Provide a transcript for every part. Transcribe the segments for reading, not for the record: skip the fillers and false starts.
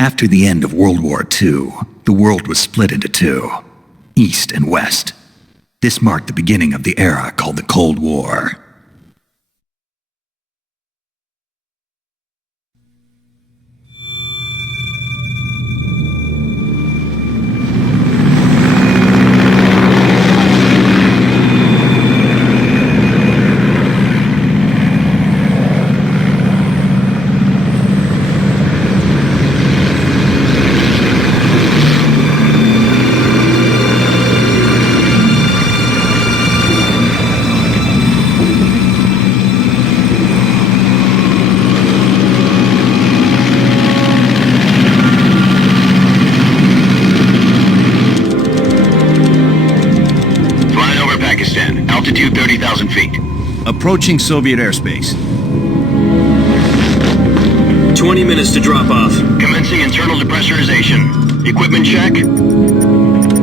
After the end of World War II, the world was split into two, East and West. This marked the beginning of the era called the Cold War. Altitude 30,000 feet. Approaching Soviet airspace. 20 minutes to drop off. Commencing internal depressurization. Equipment check.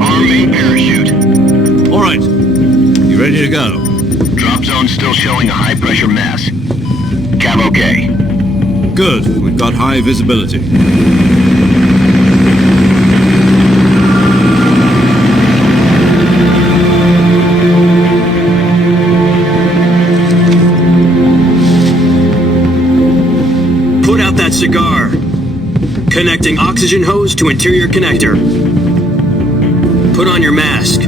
Arm main parachute. All right. You ready to go? Drop zone still showing a high pressure mass. Cab okay. Good. We've got high visibility. Put out that cigar. Connecting oxygen hose to interior connector. Put on your mask.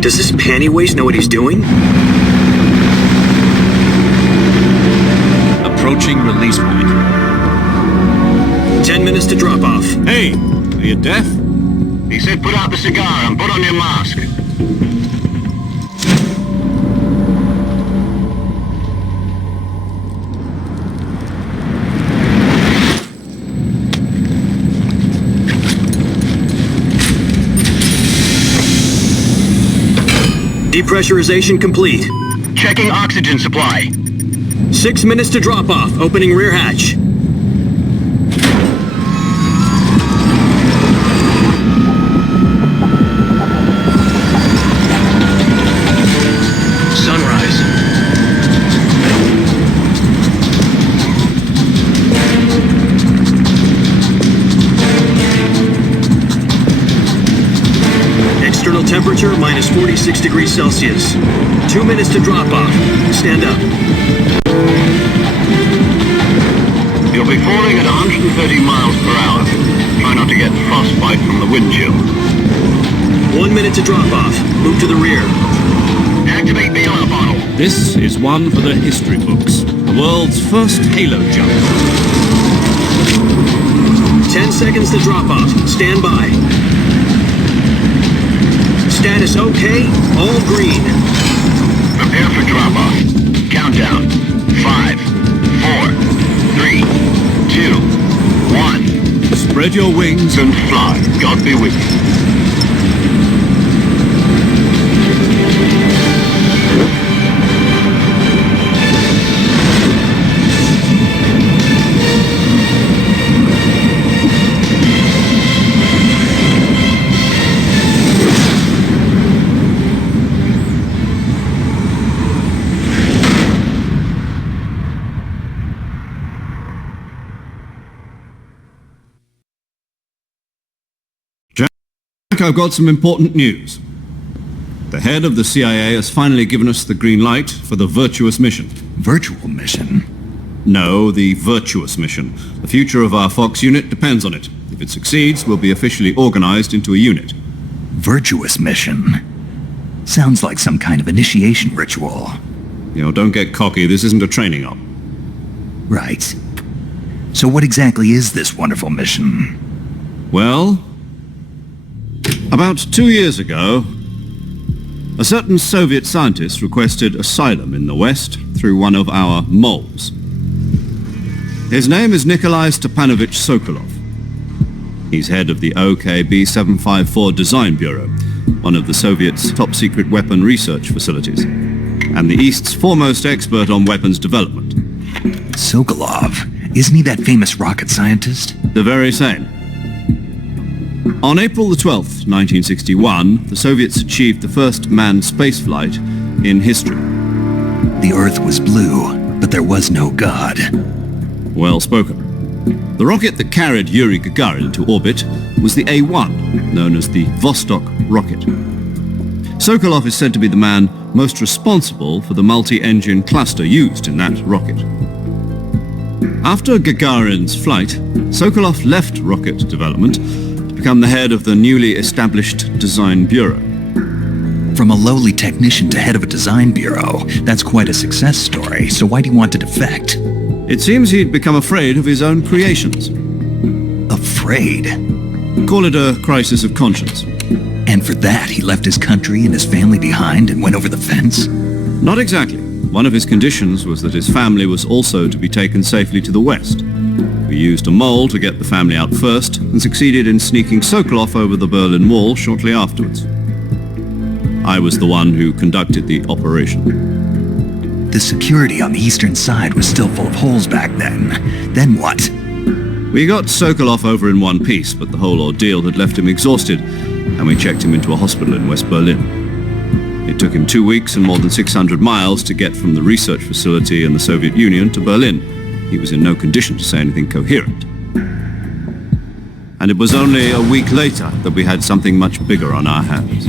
Does this panty waste know what he's doing? Approaching release point. 10 minutes to drop off. Hey, are you deaf? He said put out the cigar and put on your mask. Depressurization complete. Checking oxygen supply. 6 minutes to drop off. Opening rear hatch. Sunrise. External temperature minus 46 degrees Celsius. 2 minutes to drop off. Stand up. You'll be falling at 130 miles per hour. Try not to get frostbite from the wind chill. 1 minute to drop off. Move to the rear. Activate bailout bottle. This is one for the history books. The world's first halo jump. 10 seconds to drop off. Stand by. Status okay. All green. Prepare for drop off. Countdown. 5, 4, 3, 2, 1. Spread your wings And fly. God be with you. I've got some important news. The head of the CIA has finally given us the green light for the virtuous mission. Virtual mission? No, the virtuous mission. The future of our Fox unit depends on it. If it succeeds, we'll be officially organized into a unit. Virtuous mission? Sounds like some kind of initiation ritual. You know, don't get cocky. This isn't a training op. Right. So what exactly is this wonderful mission? Well, about 2 years ago, a certain Soviet scientist requested asylum in the West through one of our moles. His name is Nikolai Stepanovich Sokolov. He's head of the OKB 754 Design Bureau, one of the Soviets' top-secret weapon research facilities, and the East's foremost expert on weapons development. Sokolov? Isn't he that famous rocket scientist? The very same. On April the 12th, 1961, the Soviets achieved the first manned spaceflight in history. The Earth was blue, but there was no God. Well spoken. The rocket that carried Yuri Gagarin into orbit was the A-1, known as the Vostok rocket. Sokolov is said to be the man most responsible for the multi-engine cluster used in that rocket. After Gagarin's flight, Sokolov left rocket development to become the head of the newly established Design Bureau. From a lowly technician to head of a design bureau, that's quite a success story, so why do you want to defect? It seems he'd become afraid of his own creations. Afraid? Call it a crisis of conscience. And for that, he left his country and his family behind and went over the fence? Not exactly. One of his conditions was that his family was also to be taken safely to the west. We used a mole to get the family out first and succeeded in sneaking Sokolov over the Berlin Wall shortly afterwards. I was the one who conducted the operation. The security on the eastern side was still full of holes back then. Then what? We got Sokolov over in one piece, but the whole ordeal had left him exhausted, and we checked him into a hospital in West Berlin. It took him 2 weeks and more than 600 miles to get from the research facility in the Soviet Union to Berlin. He was in no condition to say anything coherent. And it was only a week later that we had something much bigger on our hands.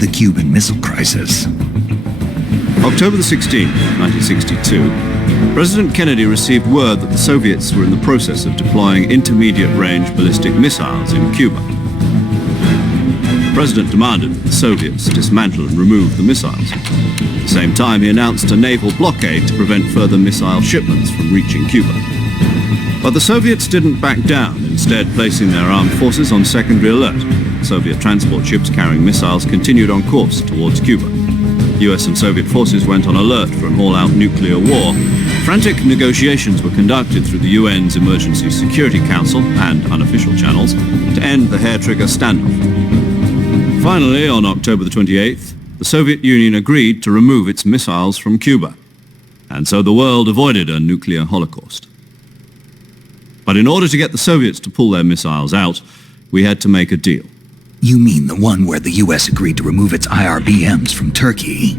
The Cuban Missile Crisis. October the 16th, 1962, President Kennedy received word that the Soviets were in the process of deploying intermediate-range ballistic missiles in Cuba. The President demanded that the Soviets dismantle and remove the missiles. At the same time, he announced a naval blockade to prevent further missile shipments from reaching Cuba. But the Soviets didn't back down, instead placing their armed forces on secondary alert. Soviet transport ships carrying missiles continued on course towards Cuba. US and Soviet forces went on alert for an all-out nuclear war. Frantic negotiations were conducted through the UN's Emergency Security Council and unofficial channels to end the hair-trigger standoff. Finally, on October the 28th, the Soviet Union agreed to remove its missiles from Cuba. And so the world avoided a nuclear holocaust. But in order to get the Soviets to pull their missiles out, we had to make a deal. You mean the one where the US agreed to remove its IRBMs from Turkey?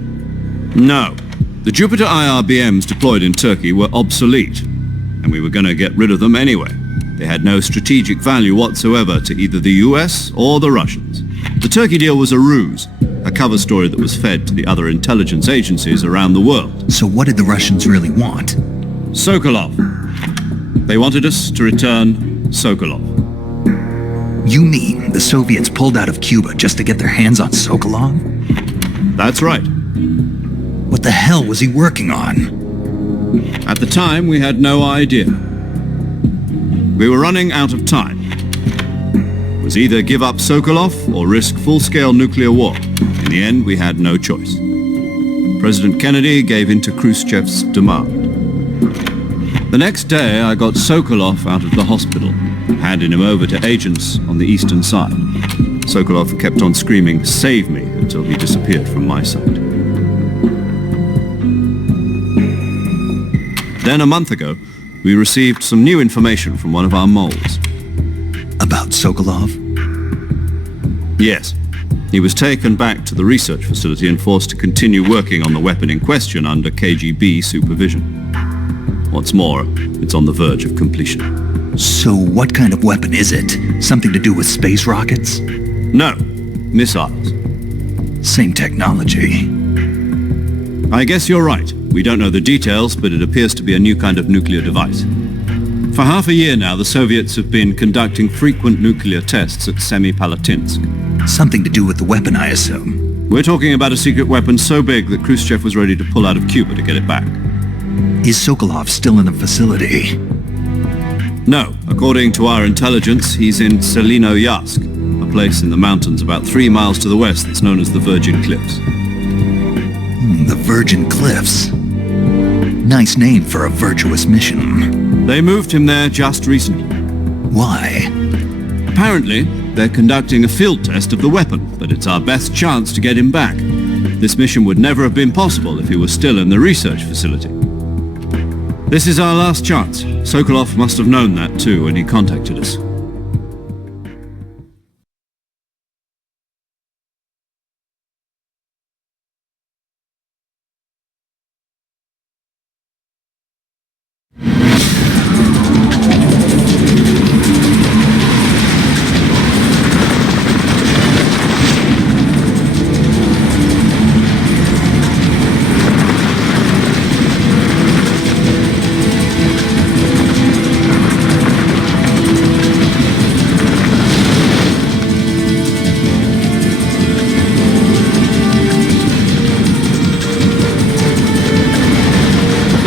No. The Jupiter IRBMs deployed in Turkey were obsolete, and we were going to get rid of them anyway. They had no strategic value whatsoever to either the US or the Russians. The Turkey deal was a ruse, a cover story that was fed to the other intelligence agencies around the world. So what did the Russians really want? Sokolov. They wanted us to return Sokolov. You mean the Soviets pulled out of Cuba just to get their hands on Sokolov? That's right. What the hell was he working on? At the time, we had no idea. We were running out of time. It was either give up Sokolov or risk full-scale nuclear war. In the end, we had no choice. President Kennedy gave in to Khrushchev's demand. The next day, I got Sokolov out of the hospital and handed him over to agents on the eastern side. Sokolov kept on screaming, "Save me," until he disappeared from my sight. Then a month ago, we received some new information from one of our moles. About Sokolov? Yes. He was taken back to the research facility and forced to continue working on the weapon in question under KGB supervision. What's more, it's on the verge of completion. So what kind of weapon is it? Something to do with space rockets? No, missiles. Same technology. I guess you're right. We don't know the details, but it appears to be a new kind of nuclear device. For half a year now, the Soviets have been conducting frequent nuclear tests at Semipalatinsk. Something to do with the weapon, I assume. We're talking about a secret weapon so big that Khrushchev was ready to pull out of Cuba to get it back. Is Sokolov still in the facility? No. According to our intelligence, he's in Selinoyarsk, a place in the mountains about 3 miles to the west that's known as the Virgin Cliffs. The Virgin Cliffs. Nice name for a virtuous mission. They moved him there just recently. Why? Apparently, they're conducting a field test of the weapon, but it's our best chance to get him back. This mission would never have been possible if he was still in the research facility. This is our last chance. Sokolov must have known that too when he contacted us.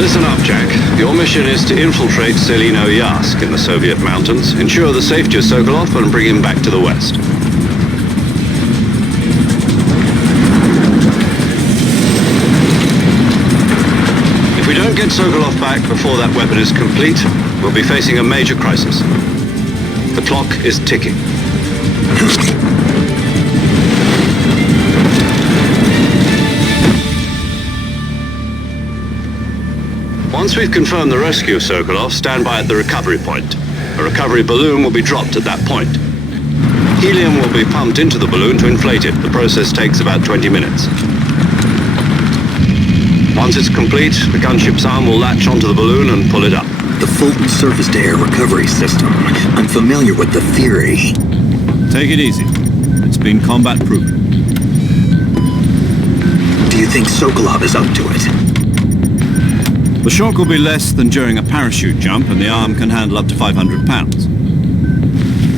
Listen up, Jack. Your mission is to infiltrate Selino-Yask in the Soviet mountains, ensure the safety of Sokolov, and bring him back to the West. If we don't get Sokolov back before that weapon is complete, we'll be facing a major crisis. The clock is ticking. Once we've confirmed the rescue of Sokolov, stand by at the recovery point. A recovery balloon will be dropped at that point. Helium will be pumped into the balloon to inflate it. The process takes about 20 minutes. Once it's complete, the gunship's arm will latch onto the balloon and pull it up. The Fulton surface-to-air recovery system. I'm familiar with the theory. Take it easy. It's been combat-proven. Do you think Sokolov is up to it? The shock will be less than during a parachute jump, and the arm can handle up to 500 pounds.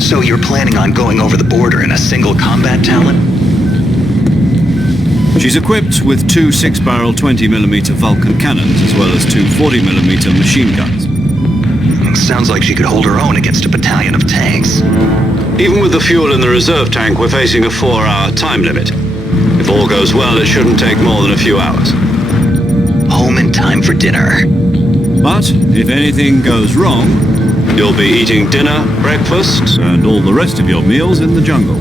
So you're planning on going over the border in a single combat talent? She's equipped with two 6-barrel 20mm Vulcan cannons, as well as two 40mm machine guns. Sounds like she could hold her own against a battalion of tanks. Even with the fuel in the reserve tank, we're facing a 4-hour time limit. If all goes well, it shouldn't take more than a few hours. Home in time for dinner. But if anything goes wrong, you'll be eating dinner, breakfast, and all the rest of your meals in the jungle.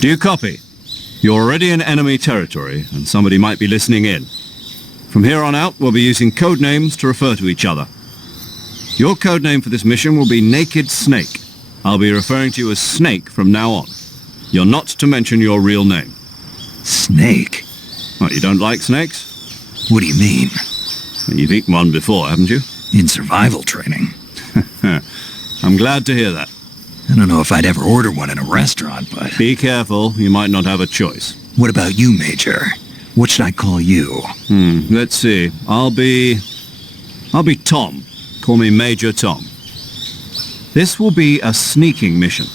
Do you copy? You're already in enemy territory, and somebody might be listening in. From here on out, we'll be using code names to refer to each other. Your code name for this mission will be Naked Snake. I'll be referring to you as Snake from now on. You're not to mention your real name. Snake? What, you don't like snakes? What do you mean? You've eaten one before, haven't you? In survival training. I'm glad to hear that. I don't know if I'd ever order one in a restaurant, but... Be careful, you might not have a choice. What about you, Major? What should I call you? Let's see. I'll be Tom. Call me Major Tom. This will be a sneaking mission.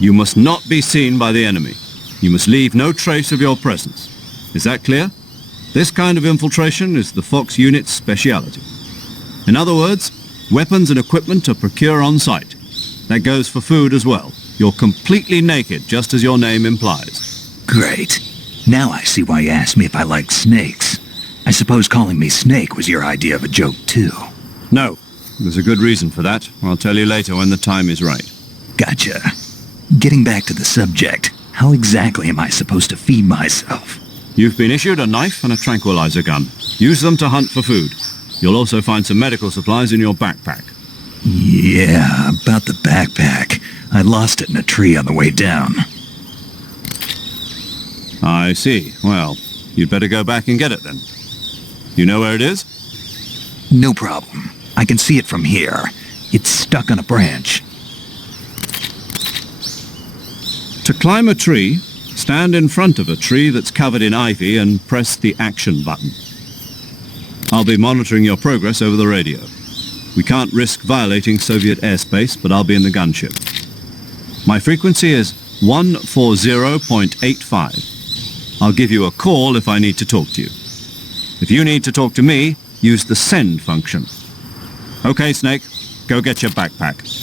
You must not be seen by the enemy. You must leave no trace of your presence. Is that clear? This kind of infiltration is the Fox unit's speciality. In other words, weapons and equipment are procured on site. That goes for food as well. You're completely naked, just as your name implies. Great. Now I see why you asked me if I liked snakes. I suppose calling me Snake was your idea of a joke, too. No. There's a good reason for that. I'll tell you later when the time is right. Gotcha. Getting back to the subject, how exactly am I supposed to feed myself? You've been issued a knife and a tranquilizer gun. Use them to hunt for food. You'll also find some medical supplies in your backpack. Yeah, about the backpack. I lost it in a tree on the way down. I see. Well, you'd better go back and get it then. You know where it is? No problem. I can see it from here. It's stuck on a branch. To climb a tree, stand in front of a tree that's covered in ivy and press the action button. I'll be monitoring your progress over the radio. We can't risk violating Soviet airspace, but I'll be in the gunship. My frequency is 140.85. I'll give you a call if I need to talk to you. If you need to talk to me, use the send function. Okay, Snake, go get your backpack.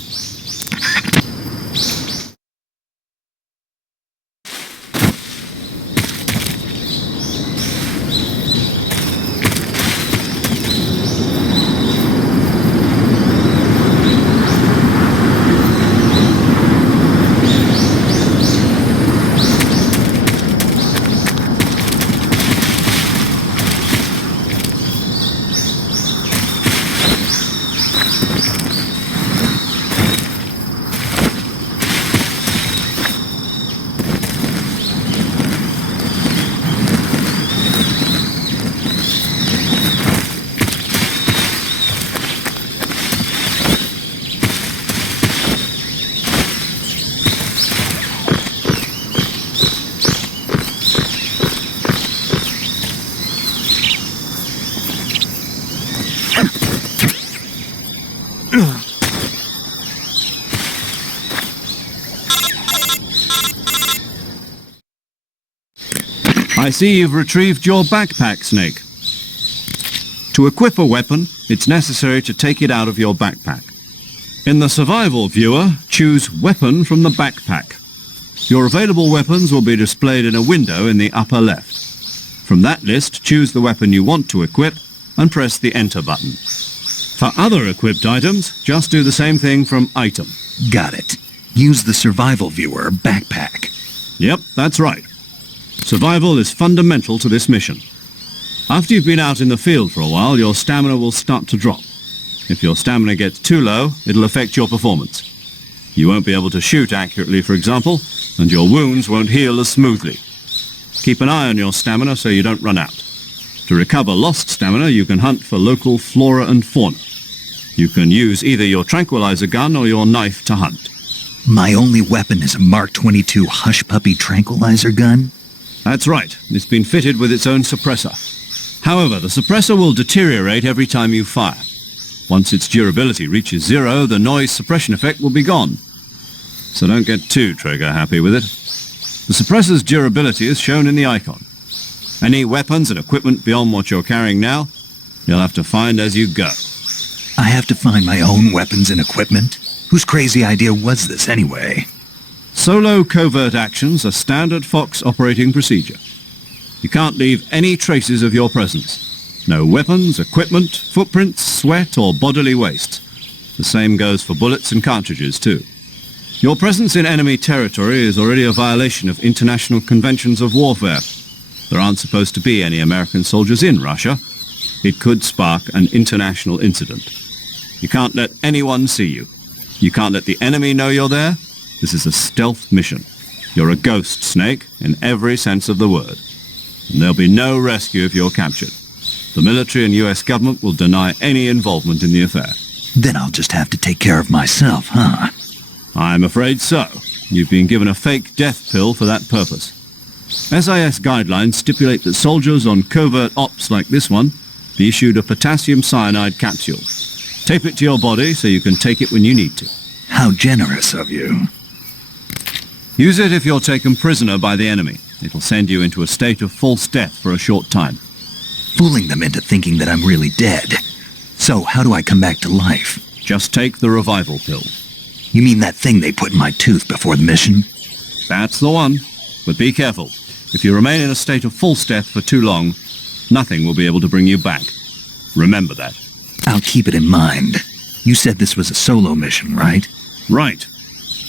I see you've retrieved your backpack, Snake. To equip a weapon, it's necessary to take it out of your backpack. In the survival viewer, choose Weapon from the backpack. Your available weapons will be displayed in a window in the upper left. From that list, choose the weapon you want to equip and press the Enter button. For other equipped items, just do the same thing from Item. Got it. Use the survival viewer backpack. Yep, that's right. Survival is fundamental to this mission. After you've been out in the field for a while, your stamina will start to drop. If your stamina gets too low, it'll affect your performance. You won't be able to shoot accurately, for example, and your wounds won't heal as smoothly. Keep an eye on your stamina so you don't run out. To recover lost stamina, you can hunt for local flora and fauna. You can use either your tranquilizer gun or your knife to hunt. My only weapon is a Mark 22 Hush Puppy tranquilizer gun? That's right. It's been fitted with its own suppressor. However, the suppressor will deteriorate every time you fire. Once its durability reaches 0, the noise suppression effect will be gone. So don't get too trigger-happy with it. The suppressor's durability is shown in the icon. Any weapons and equipment beyond what you're carrying now, you'll have to find as you go. I have to find my own weapons and equipment? Whose crazy idea was this anyway? Solo covert actions are standard Fox operating procedure. You can't leave any traces of your presence. No weapons, equipment, footprints, sweat, or bodily waste. The same goes for bullets and cartridges, too. Your presence in enemy territory is already a violation of international conventions of warfare. There aren't supposed to be any American soldiers in Russia. It could spark an international incident. You can't let anyone see you. You can't let the enemy know you're there. This is a stealth mission. You're a ghost, Snake, in every sense of the word. And there'll be no rescue if you're captured. The military and US government will deny any involvement in the affair. Then I'll just have to take care of myself, huh? I'm afraid so. You've been given a fake death pill for that purpose. SIS guidelines stipulate that soldiers on covert ops like this one be issued a potassium cyanide capsule. Tape it to your body so you can take it when you need to. How generous of you. Use it if you're taken prisoner by the enemy. It'll send you into a state of false death for a short time. Fooling them into thinking that I'm really dead. So how do I come back to life? Just take the revival pill. You mean that thing they put in my tooth before the mission? That's the one. But be careful. If you remain in a state of false death for too long, nothing will be able to bring you back. Remember that. I'll keep it in mind. You said this was a solo mission, right? Right.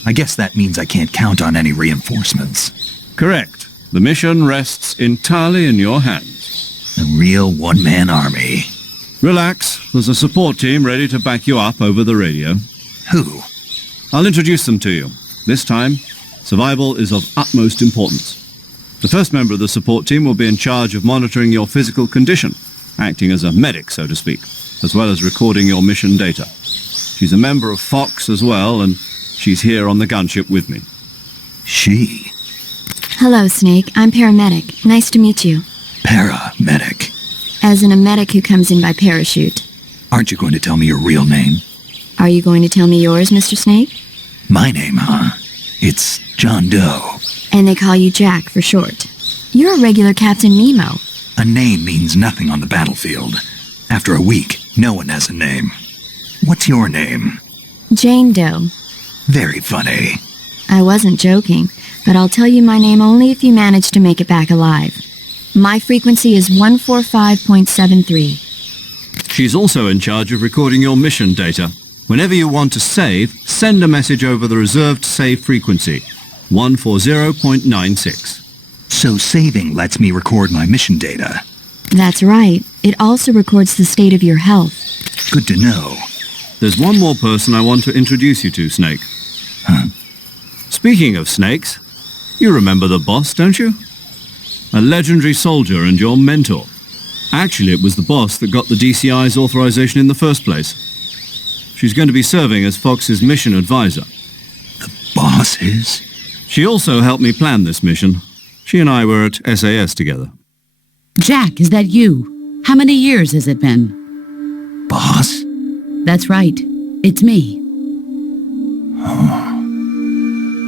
I guess that means I can't count on any reinforcements. Correct. The mission rests entirely in your hands. A real one-man army. Relax. There's a support team ready to back you up over the radio. Who? I'll introduce them to you. This time, survival is of utmost importance. The first member of the support team will be in charge of monitoring your physical condition, acting as a medic, so to speak, as well as recording your mission data. She's a member of Fox as well, and she's here on the gunship with me. She? Hello, Snake. I'm paramedic. Nice to meet you. Paramedic. As in a medic who comes in by parachute. Aren't you going to tell me your real name? Are you going to tell me yours, Mr. Snake? My name, huh? It's John Doe. And they call you Jack for short. You're a regular Captain Nemo. A name means nothing on the battlefield. After a week, no one has a name. What's your name? Jane Doe. Very funny. I wasn't joking, but I'll tell you my name only if you manage to make it back alive. My frequency is 145.73. She's also in charge of recording your mission data. Whenever you want to save, send a message over the reserved save frequency, 140.96. So saving lets me record my mission data. That's right. It also records the state of your health. Good to know. There's one more person I want to introduce you to, Snake. Huh? Speaking of snakes, you remember the boss, don't you? A legendary soldier and your mentor. Actually, it was the boss that got the DCI's authorization in the first place. She's going to be serving as Fox's mission advisor. The boss is? She also helped me plan this mission. She and I were at SAS together. Jack, is that you? How many years has it been? Boss? That's right. It's me.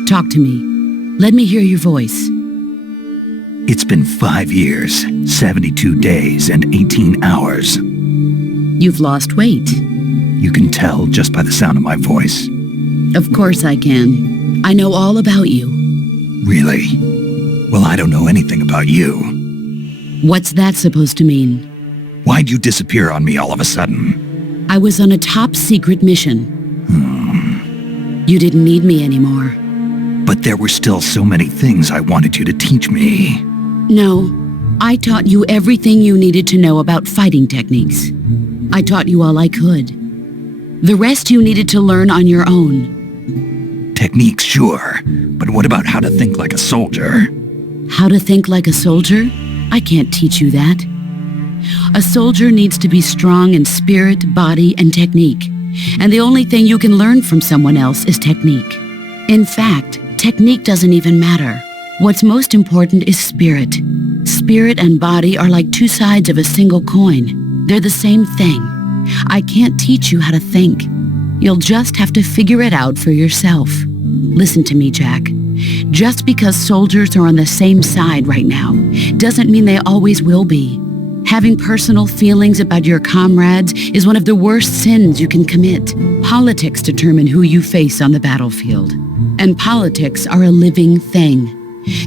Talk to me. Let me hear your voice. It's been 5 years, 72 days, and 18 hours. You've lost weight. You can tell just by the sound of my voice. Of course I can. I know all about you. Really? Well, I don't know anything about you. What's that supposed to mean? Why'd you disappear on me all of a sudden? I was on a top secret mission. You didn't need me anymore. But there were still so many things I wanted you to teach me. No, I taught you everything you needed to know about fighting techniques. I taught you all I could. The rest you needed to learn on your own. Techniques, sure. But what about how to think like a soldier? How to think like a soldier? I can't teach you that. A soldier needs to be strong in spirit, body, and technique. And the only thing you can learn from someone else is technique. In fact, technique doesn't even matter. What's most important is spirit. Spirit and body are like two sides of a single coin. They're the same thing. I can't teach you how to think. You'll just have to figure it out for yourself. Listen to me, Jack. Just because soldiers are on the same side right now doesn't mean they always will be. Having personal feelings about your comrades is one of the worst sins you can commit. Politics determine who you face on the battlefield. And politics are a living thing.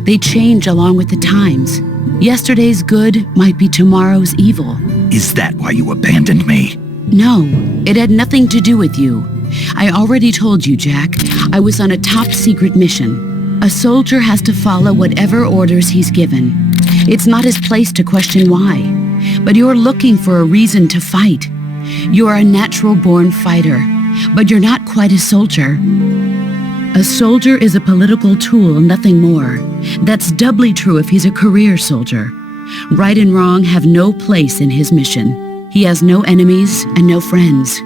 They change along with the times. Yesterday's good might be tomorrow's evil. Is that why you abandoned me? No, it had nothing to do with you. I already told you, Jack. I was on a top secret mission. A soldier has to follow whatever orders he's given. It's not his place to question why. But you're looking for a reason to fight. You're a natural-born fighter, but you're not quite a soldier. A soldier is a political tool, nothing more. That's doubly true if he's a career soldier. Right and wrong have no place in his mission. He has no enemies and no friends.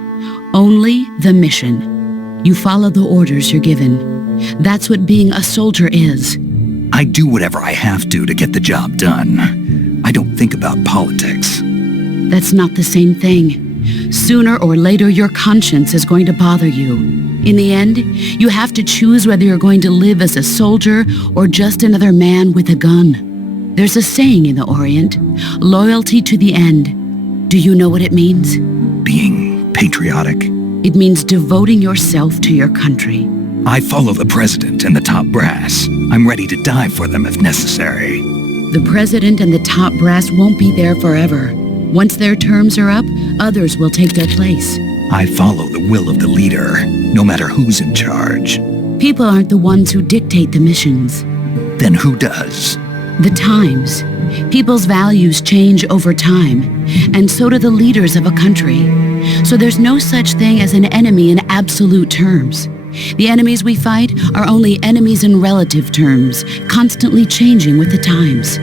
Only the mission. You follow the orders you're given. That's what being a soldier is. I do whatever I have to get the job done. I don't think about politics. That's not the same thing. Sooner or later, your conscience is going to bother you. In the end, you have to choose whether you're going to live as a soldier or just another man with a gun. There's a saying in the Orient, loyalty to the end. Do you know what it means? Being patriotic. It means devoting yourself to your country. I follow the president and the top brass. I'm ready to die for them if necessary. The president and the top brass won't be there forever. Once their terms are up, others will take their place. I follow the will of the leader, no matter who's in charge. People aren't the ones who dictate the missions. Then who does? The times. People's values change over time, and so do the leaders of a country. So there's no such thing as an enemy in absolute terms. The enemies we fight are only enemies in relative terms, constantly changing with the times.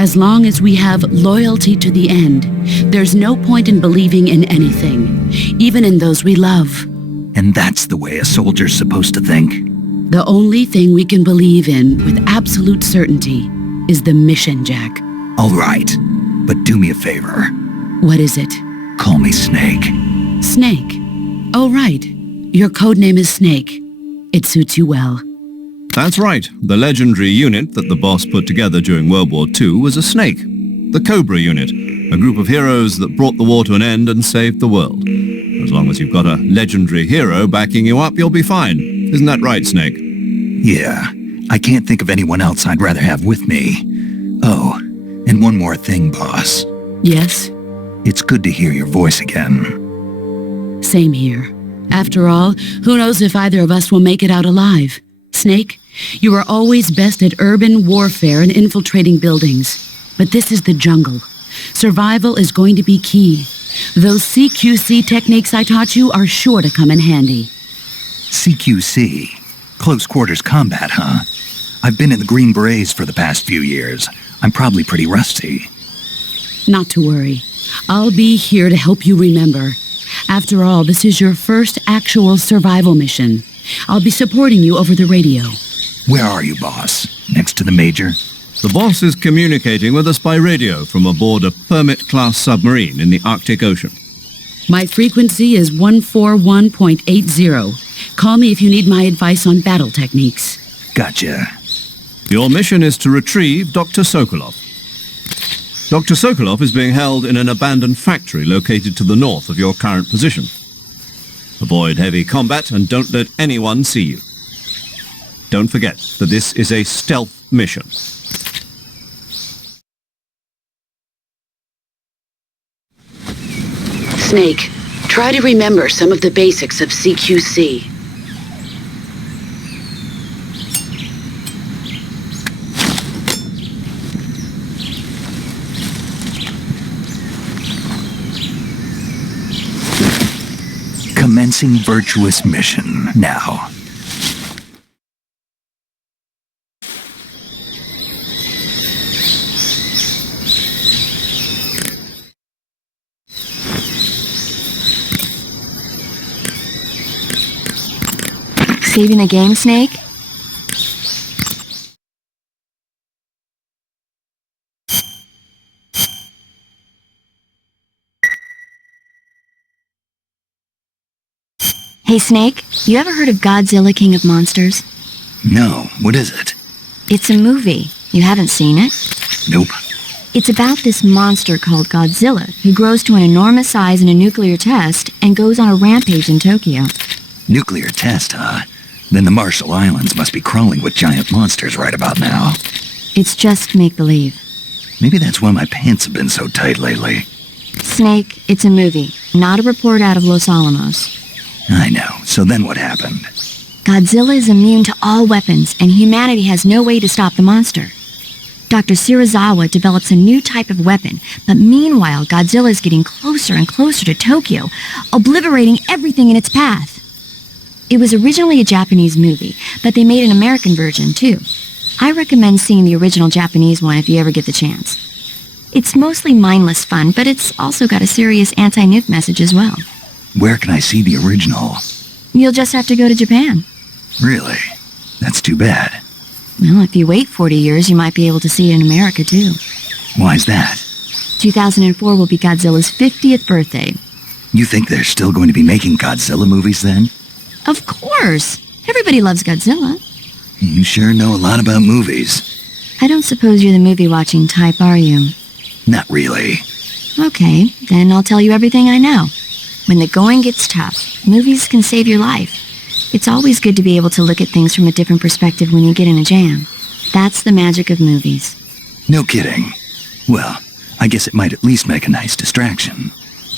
As long as we have loyalty to the end, there's no point in believing in anything, even in those we love. And that's the way a soldier's supposed to think? The only thing we can believe in with absolute certainty is the mission, Jack. All right, but do me a favor. What is it? Call me Snake. Snake. Oh, right. Your code name is Snake. It suits you well. That's right. The legendary unit that the boss put together during World War II was a snake. The Cobra unit, a group of heroes that brought the war to an end and saved the world. As long as you've got a legendary hero backing you up, you'll be fine. Isn't that right, Snake? Yeah, I can't think of anyone else I'd rather have with me. Oh, and one more thing, boss. Yes? It's good to hear your voice again. Same here. After all, who knows if either of us will make it out alive? Snake, you are always best at urban warfare and infiltrating buildings. But this is the jungle. Survival is going to be key. Those CQC techniques I taught you are sure to come in handy. CQC? Close quarters combat, huh? I've been in the Green Berets for the past few years. I'm probably pretty rusty. Not to worry. I'll be here to help you remember. After all, this is your first actual survival mission. I'll be supporting you over the radio. Where are you, boss? Next to the Major? The boss is communicating with us by radio from aboard a Permit-class submarine in the Arctic Ocean. My frequency is 141.80. Call me if you need my advice on battle techniques. Gotcha. Your mission is to retrieve Dr. Sokolov. Dr. Sokolov is being held in an abandoned factory located to the north of your current position. Avoid heavy combat and don't let anyone see you. Don't forget that this is a stealth mission. Snake, try to remember some of the basics of CQC. Commencing virtuous mission now. Saving the game, Snake? Hey, Snake, you ever heard of Godzilla, King of Monsters? No, what is it? It's a movie. You haven't seen it? Nope. It's about this monster called Godzilla, who grows to an enormous size in a nuclear test and goes on a rampage in Tokyo. Nuclear test, huh? Then the Marshall Islands must be crawling with giant monsters right about now. It's just make-believe. Maybe that's why my pants have been so tight lately. Snake, it's a movie, not a report out of Los Alamos. I know. So then what happened? Godzilla is immune to all weapons, and humanity has no way to stop the monster. Dr. Shirazawa develops a new type of weapon, but meanwhile, Godzilla is getting closer and closer to Tokyo, obliterating everything in its path. It was originally a Japanese movie, but they made an American version, too. I recommend seeing the original Japanese one if you ever get the chance. It's mostly mindless fun, but it's also got a serious anti-nuke message as well. Where can I see the original? You'll just have to go to Japan. Really? That's too bad. Well, if you wait 40 years, you might be able to see it in America, too. Why's that? 2004 will be Godzilla's 50th birthday. You think they're still going to be making Godzilla movies then? Of course! Everybody loves Godzilla. You sure know a lot about movies. I don't suppose you're the movie-watching type, are you? Not really. Okay, then I'll tell you everything I know. When the going gets tough, movies can save your life. It's always good to be able to look at things from a different perspective when you get in a jam. That's the magic of movies. No kidding. Well, I guess it might at least make a nice distraction.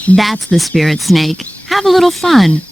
That's the spirit, Snake. Have a little fun.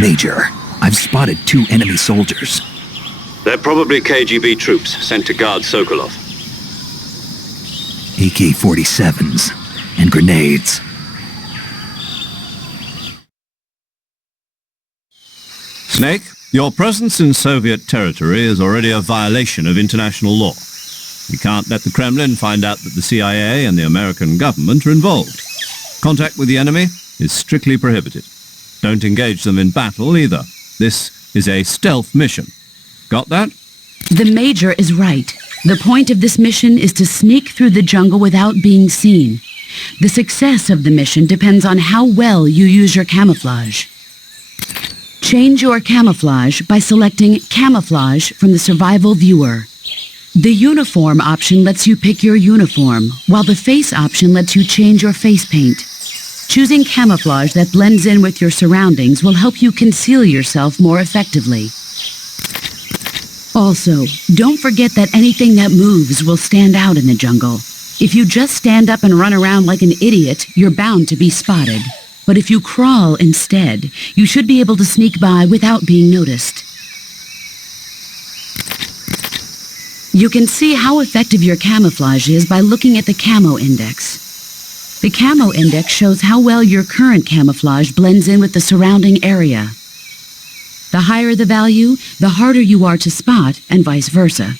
Major, I've spotted 2 enemy soldiers. They're probably KGB troops sent to guard Sokolov. AK-47s and grenades. Snake, your presence in Soviet territory is already a violation of international law. We can't let the Kremlin find out that the CIA and the American government are involved. Contact with the enemy is strictly prohibited. Don't engage them in battle either. This is a stealth mission. Got that? The Major is right. The point of this mission is to sneak through the jungle without being seen. The success of the mission depends on how well you use your camouflage. Change your camouflage by selecting Camouflage from the Survival Viewer. The Uniform option lets you pick your uniform, while the Face option lets you change your face paint. Choosing camouflage that blends in with your surroundings will help you conceal yourself more effectively. Also, don't forget that anything that moves will stand out in the jungle. If you just stand up and run around like an idiot, you're bound to be spotted. But if you crawl instead, you should be able to sneak by without being noticed. You can see how effective your camouflage is by looking at the Camo Index. The Camo Index shows how well your current camouflage blends in with the surrounding area. The higher the value, the harder you are to spot, and vice versa.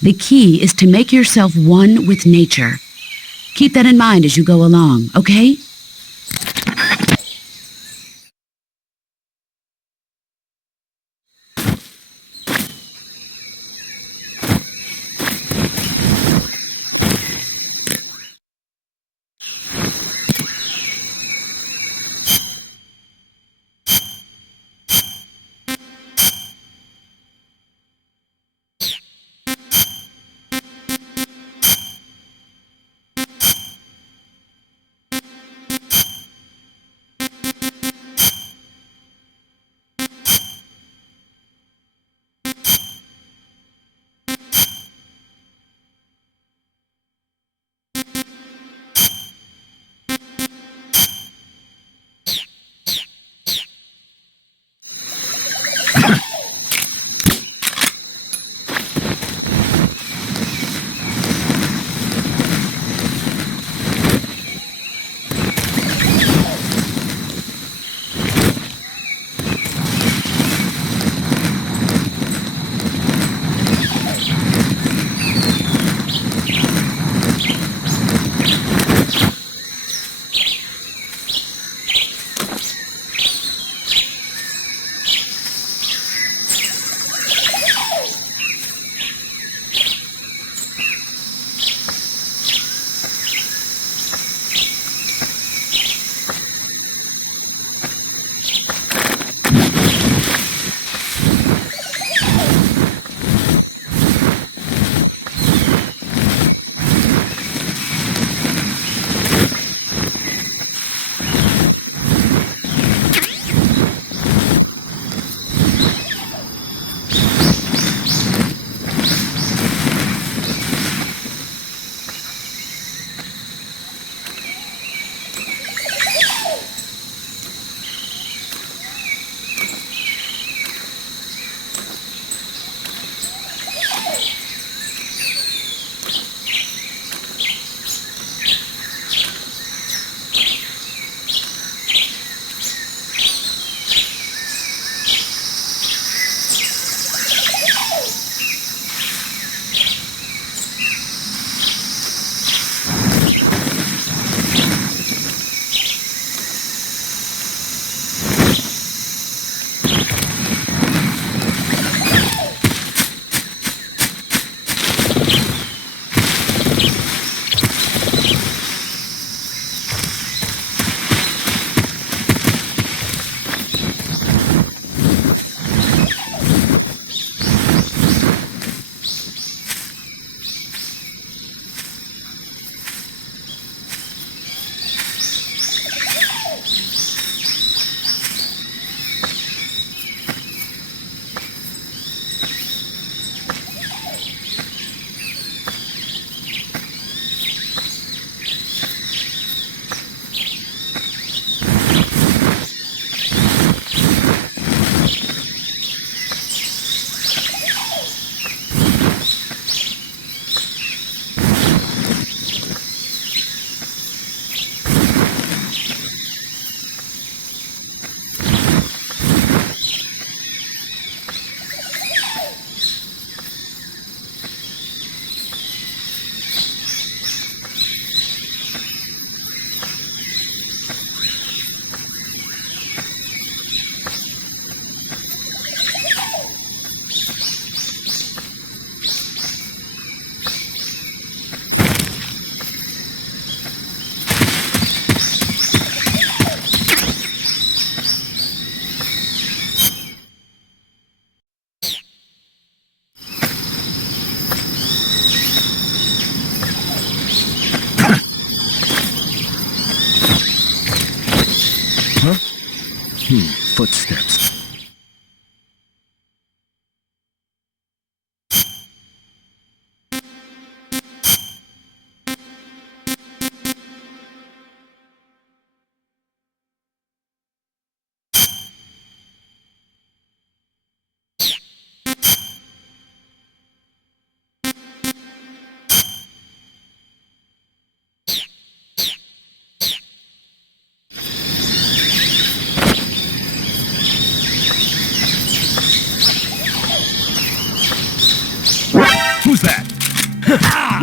The key is to make yourself one with nature. Keep that in mind as you go along, okay?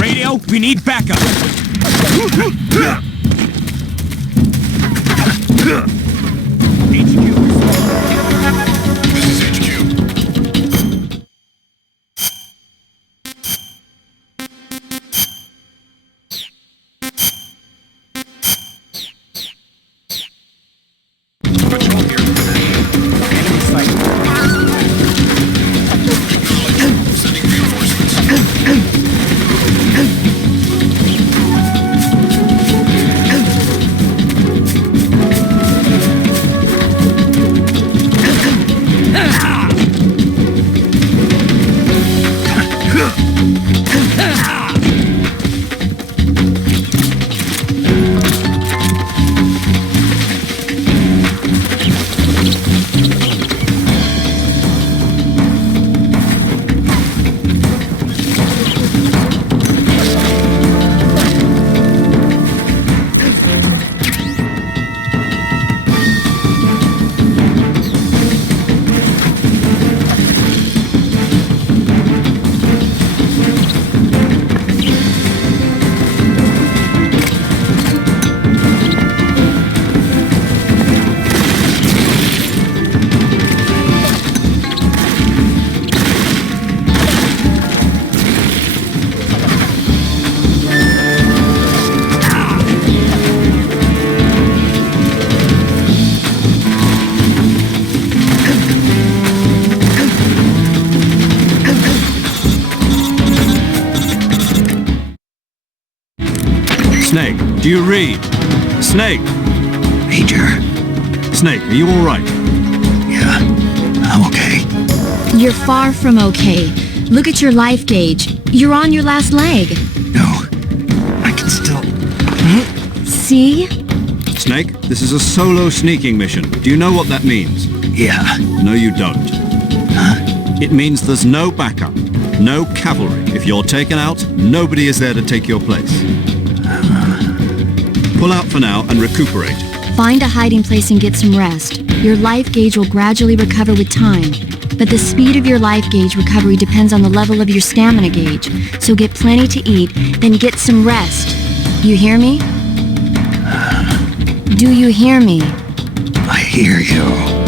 Radio, we need backup. HQ. This is HQ. Patrol here. Enemy sight. Sending reinforcements. Snake, do you read? Snake! Major. Snake, are you all right? Yeah, I'm okay. You're far from okay. Look at your life gauge. You're on your last leg. No, I can still... See? Snake, this is a solo sneaking mission. Do you know what that means? Yeah. No, you don't. Huh? It means there's no backup, no cavalry. If you're taken out, nobody is there to take your place. Pull out for now and recuperate. Find a hiding place and get some rest. Your life gauge will gradually recover with time. But the speed of your life gauge recovery depends on the level of your stamina gauge. So get plenty to eat, then get some rest. You hear me? Do you hear me? I hear you.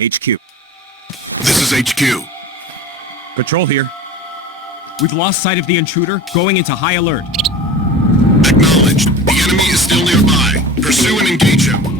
HQ. This is HQ. Patrol here. We've lost sight of the intruder, going into high alert. Acknowledged. The enemy is still nearby. Pursue and engage him.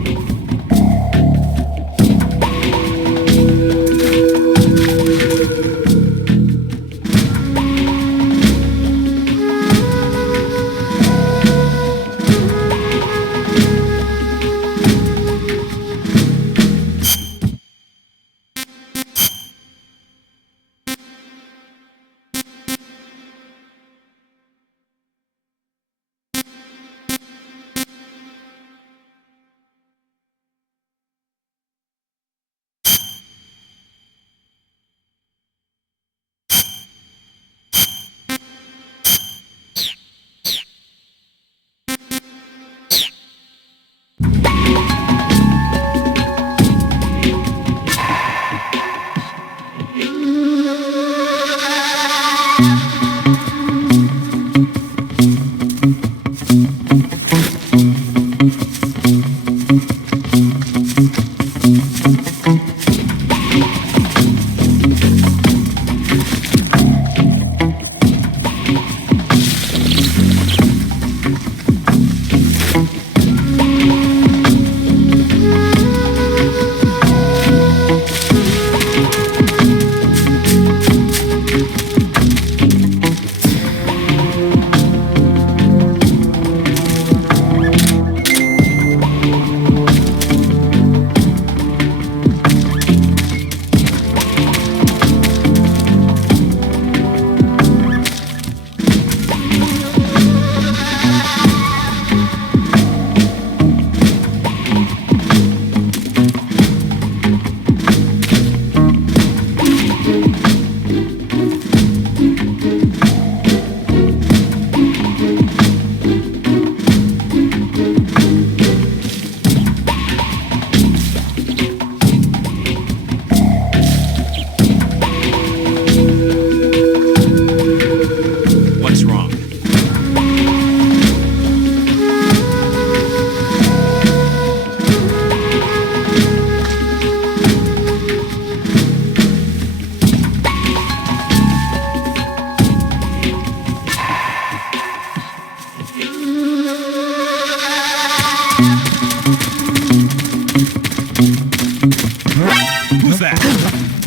was that?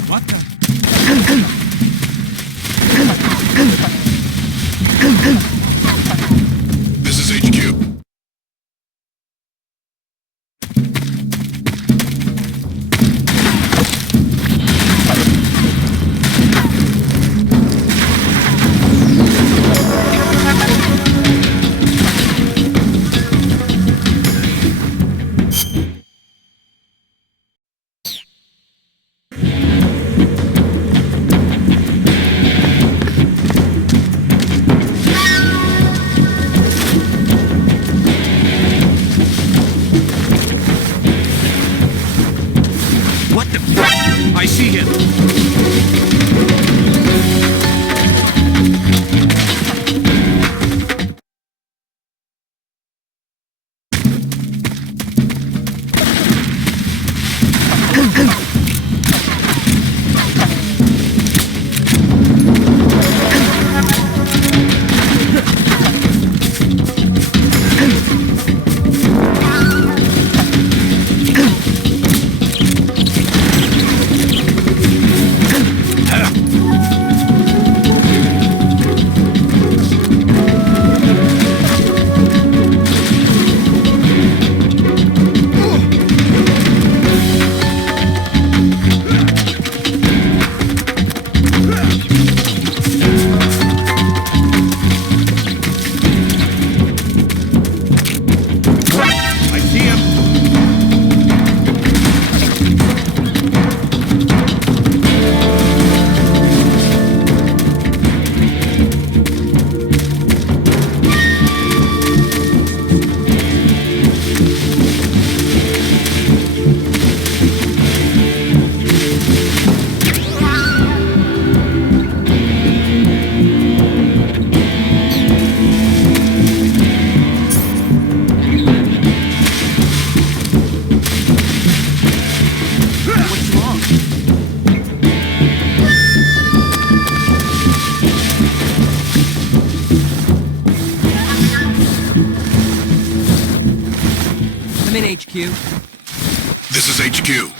What the? This is HQ. I see him. I'm in HQ. This is HQ.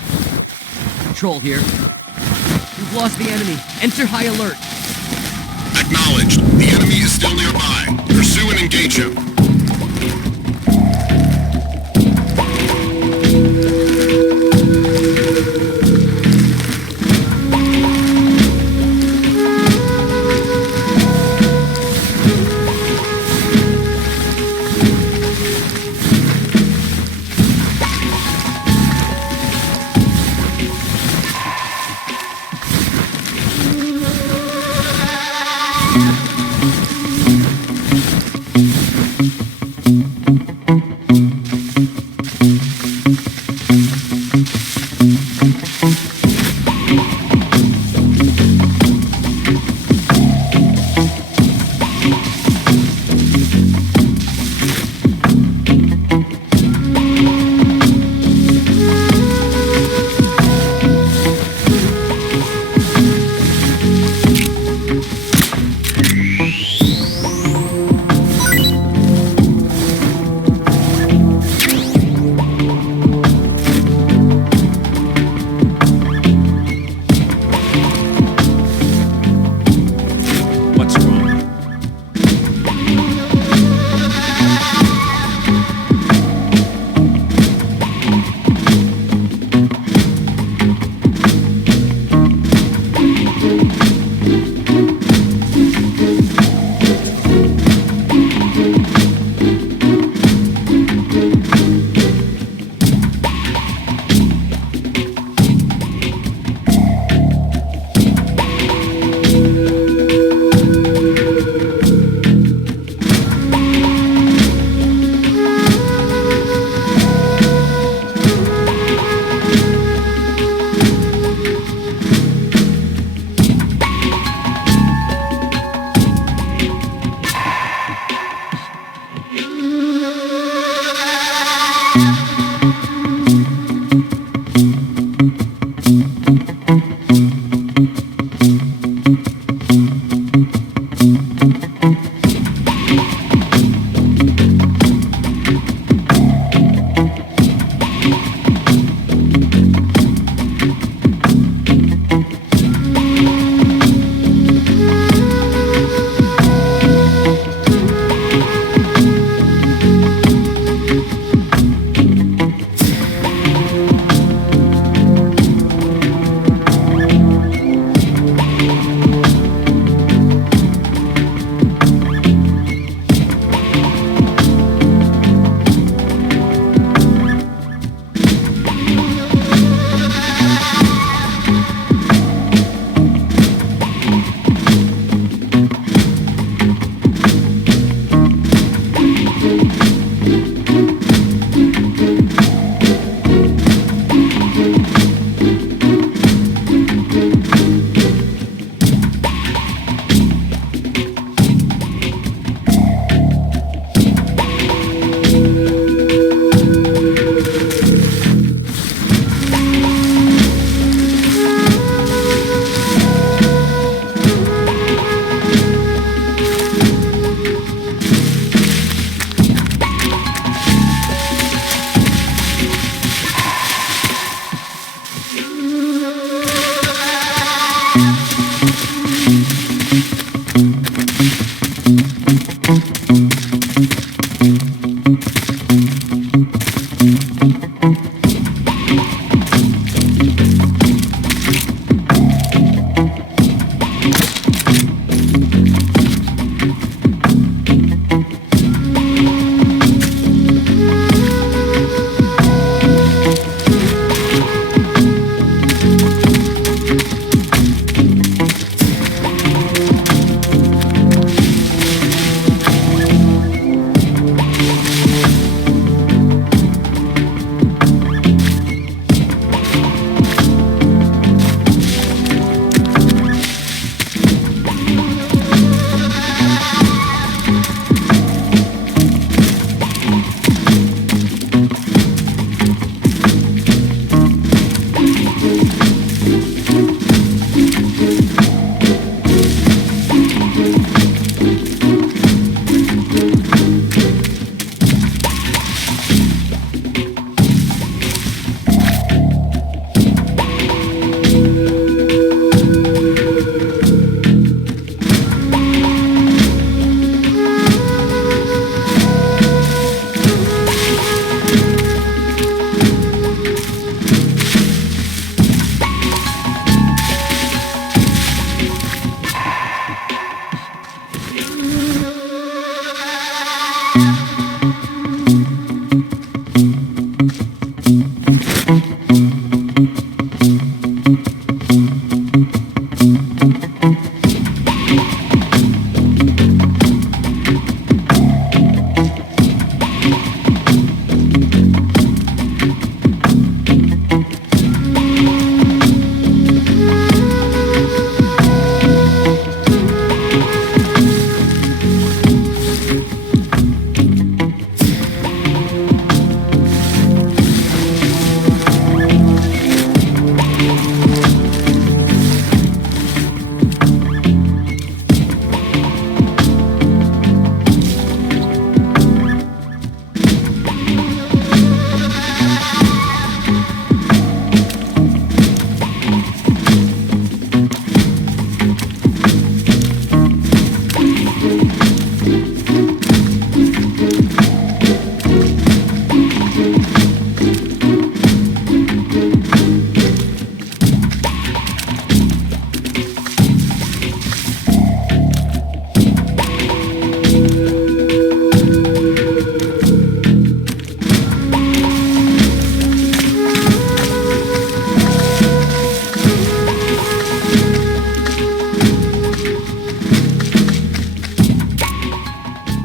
Patrol here. We've lost the enemy. Enter high alert. Acknowledged. The enemy is still nearby. Pursue and engage him.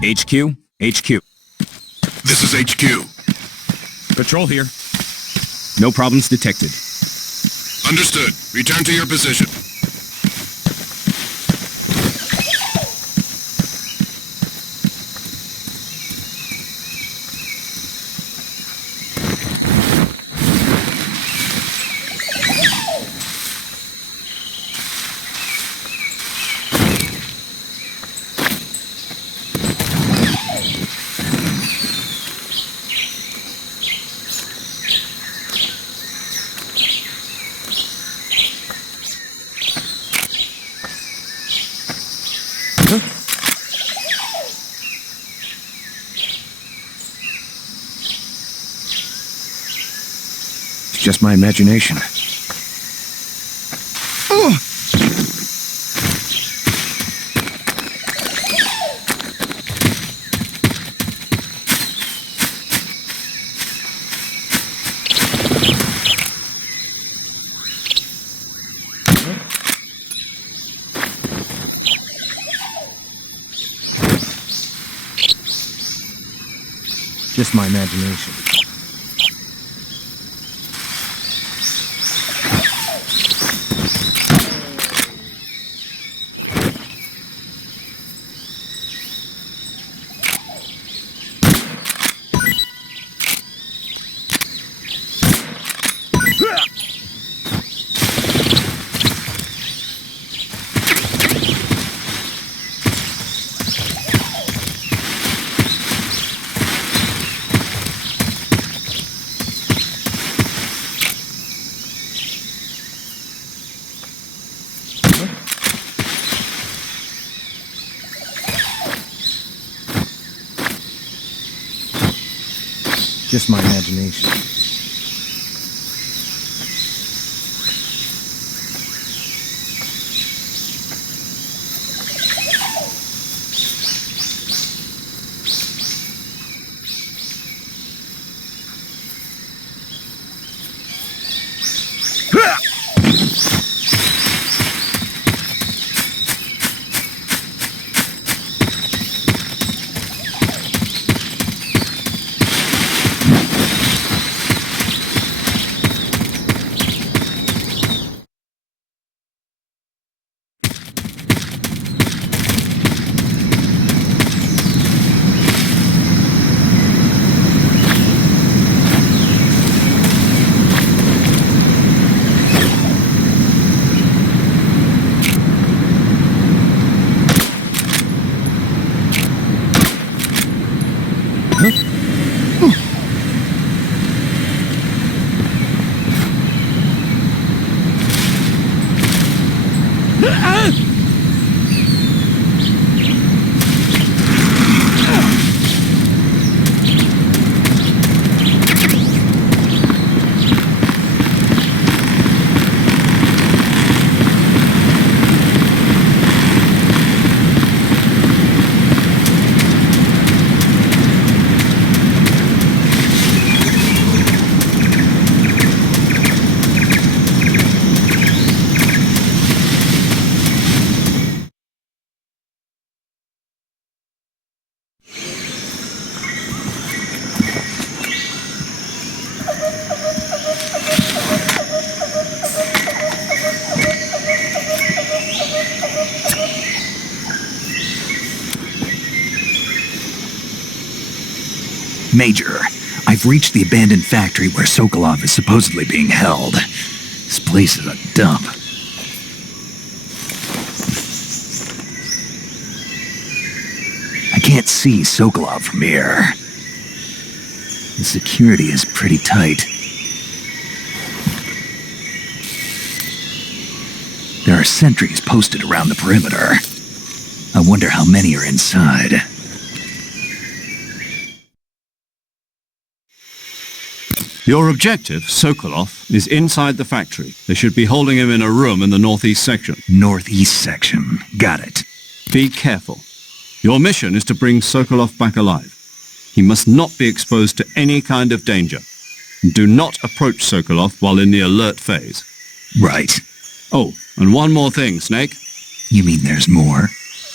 HQ? HQ. This is HQ. Patrol here. No problems detected. Understood. Return to your position. Just my imagination. Just my imagination. Just my imagination. Major, I've reached the abandoned factory where Sokolov is supposedly being held. This place is a dump. I can't see Sokolov from here. The security is pretty tight. There are sentries posted around the perimeter. I wonder how many are inside. Your objective, Sokolov, is inside the factory. They should be holding him in a room in the northeast section. Northeast section. Got it. Be careful. Your mission is to bring Sokolov back alive. He must not be exposed to any kind of danger. Do not approach Sokolov while in the alert phase. Right. Oh, and one more thing, Snake. You mean there's more?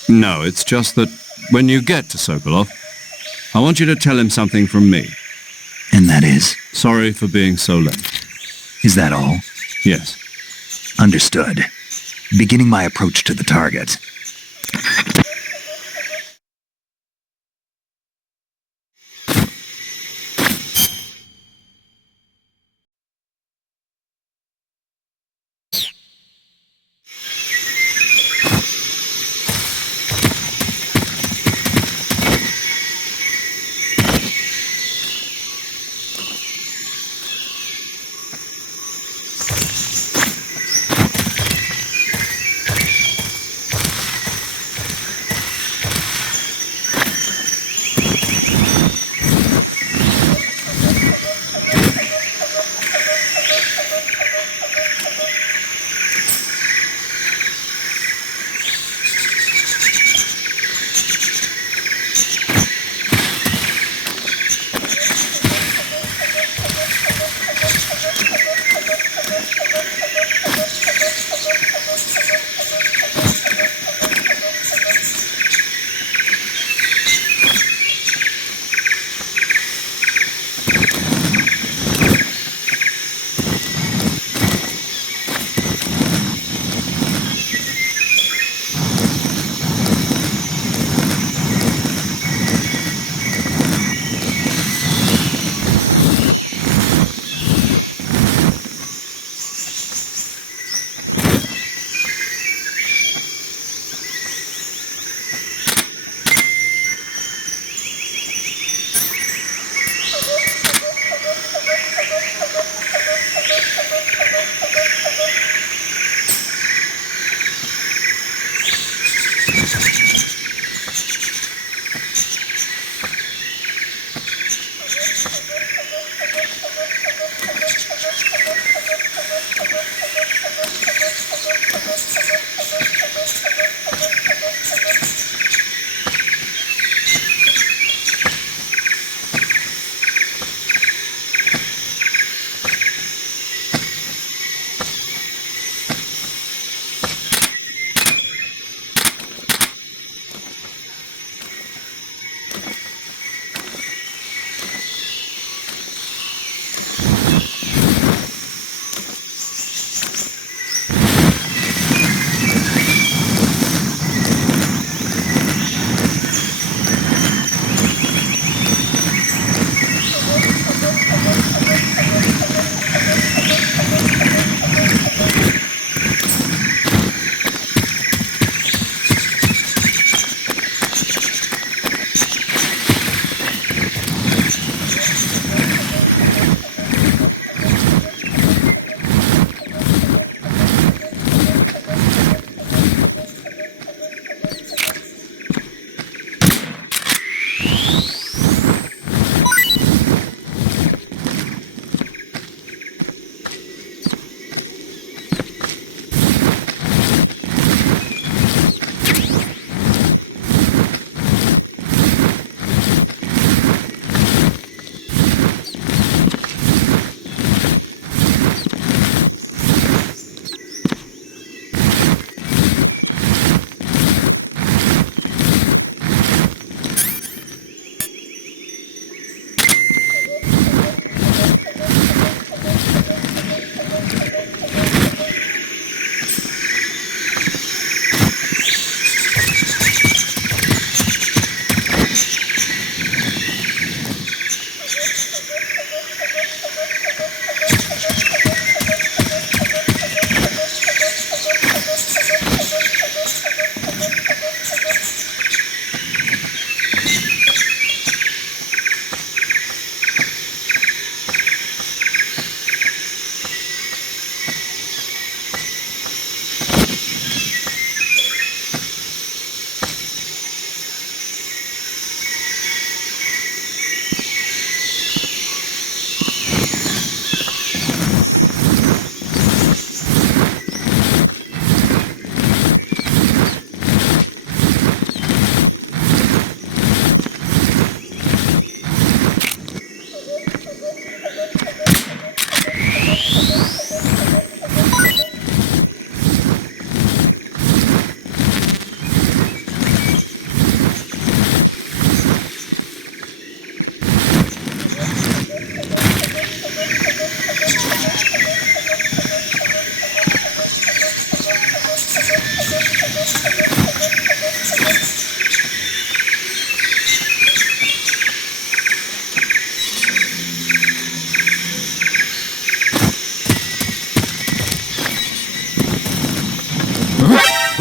No, it's just that When you get to Sokolov, I want you to tell him something from me. And that is? Sorry for being so late. Is that all? Yes. Understood. Beginning my approach to the target.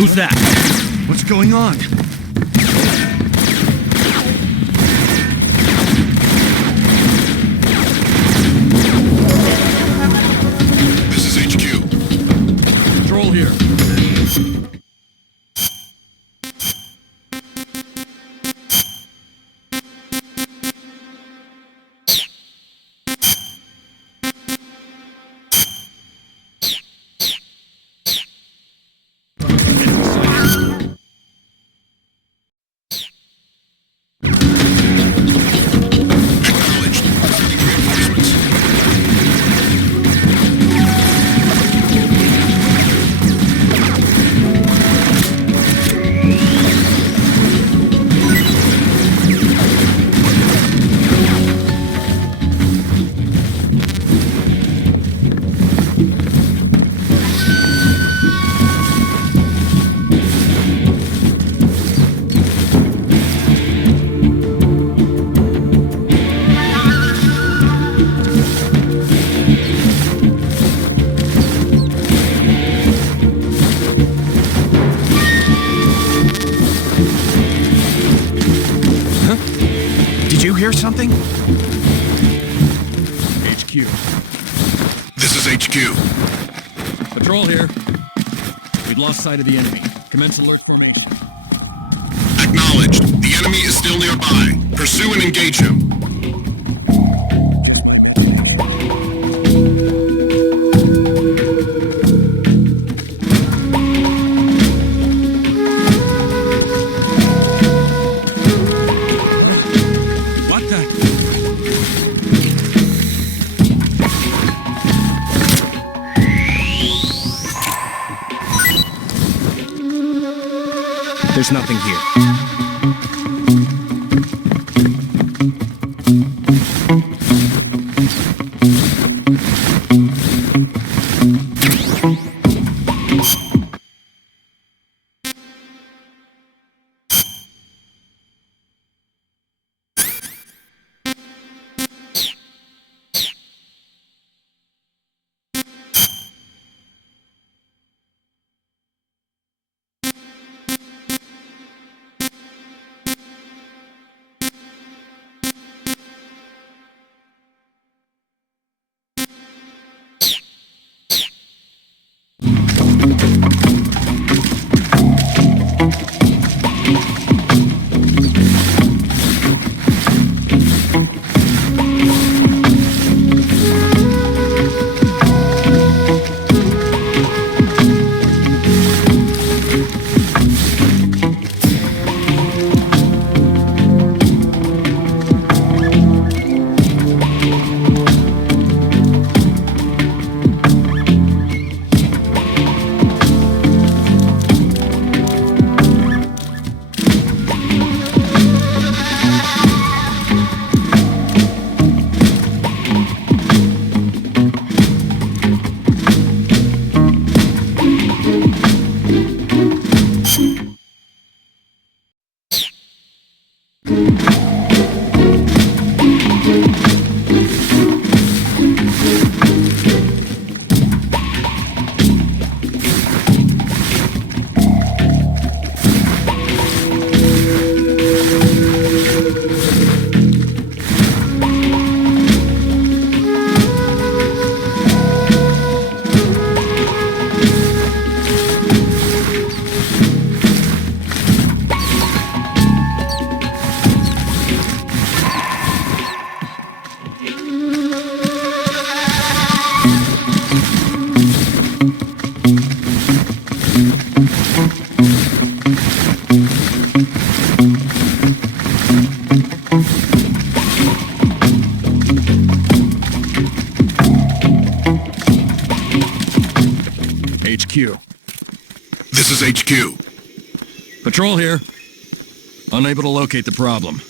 Who's that? What's going on? This is HQ. Patrol here. Acknowledged. Sending reinforcements. Did you hear something? HQ. This is HQ. Patrol here. We've lost sight of the enemy. Commence alert formation. Acknowledged. The enemy is still nearby. Pursue and engage him. What the? There's nothing here. HQ. This is HQ. Patrol here. Unable to locate the problem.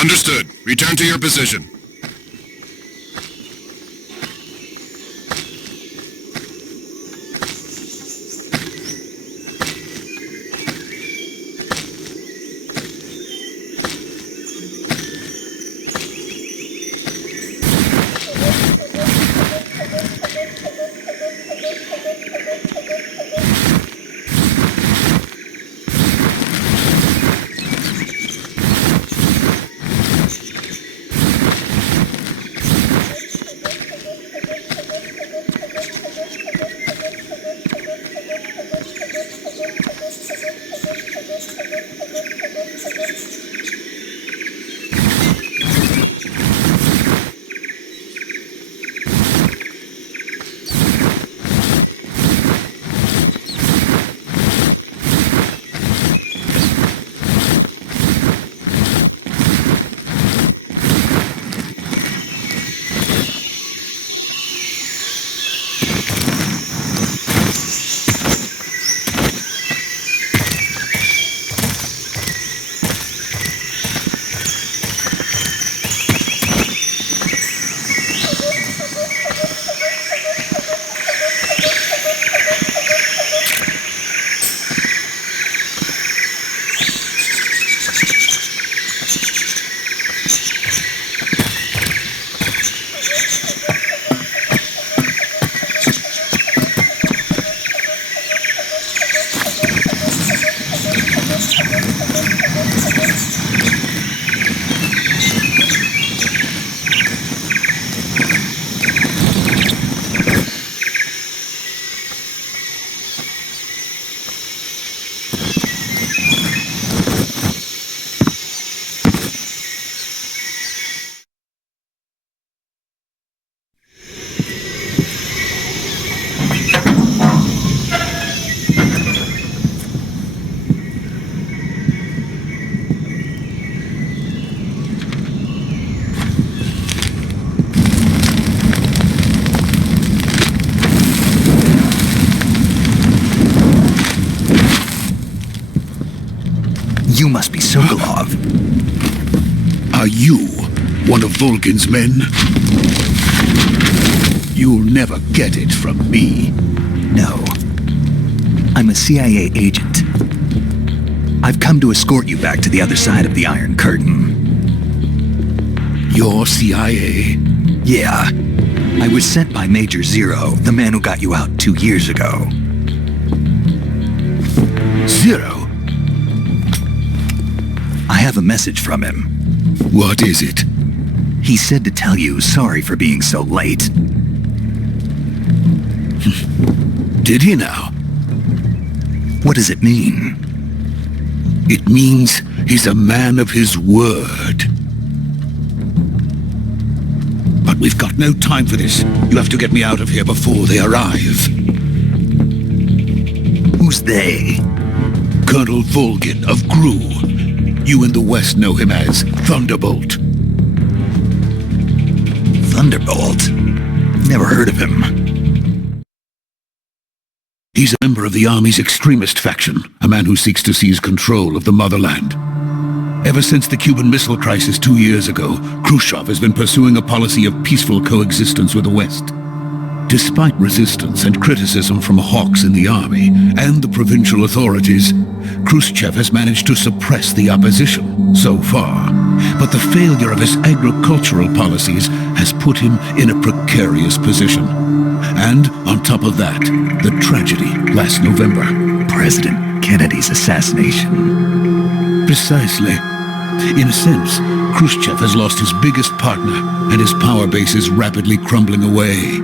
Understood. Return to your position. You must be Sokolov. Are you one of Volgin's men? You'll never get it from me. No. I'm a CIA agent. I've come to escort you back to the other side of the Iron Curtain. You're CIA? Yeah. I was sent by Major Zero, the man who got you out 2 years ago. Zero? I have a message from him. What is it? He said to tell you sorry for being so late. Did he now? What does it mean? It means he's a man of his word. But we've got no time for this. You have to get me out of here before they arrive. Who's they? Colonel Volgin of GRU. You in the West know him as Thunderbolt. Thunderbolt? Never heard of him. He's a member of the Army's extremist faction, a man who seeks to seize control of the motherland. Ever since the Cuban Missile Crisis 2 years ago, Khrushchev has been pursuing a policy of peaceful coexistence with the West. Despite resistance and criticism from hawks in the army and the provincial authorities, Khrushchev has managed to suppress the opposition so far. But the failure of his agricultural policies has put him in a precarious position. And on top of that, the tragedy last November. President Kennedy's assassination. Precisely. In a sense, Khrushchev has lost his biggest partner, and his power base is rapidly crumbling away.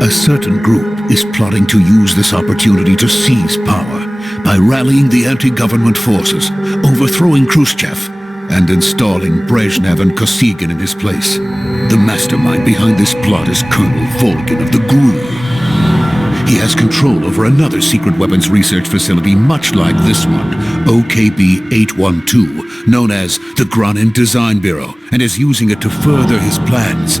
A certain group is plotting to use this opportunity to seize power by rallying the anti-government forces, overthrowing Khrushchev, and installing Brezhnev and Kosygin in his place. The mastermind behind this plot is Colonel Volgin of the GRU. He has control over another secret weapons research facility much like this one, OKB-812, known as the Granin Design Bureau, and is using it to further his plans.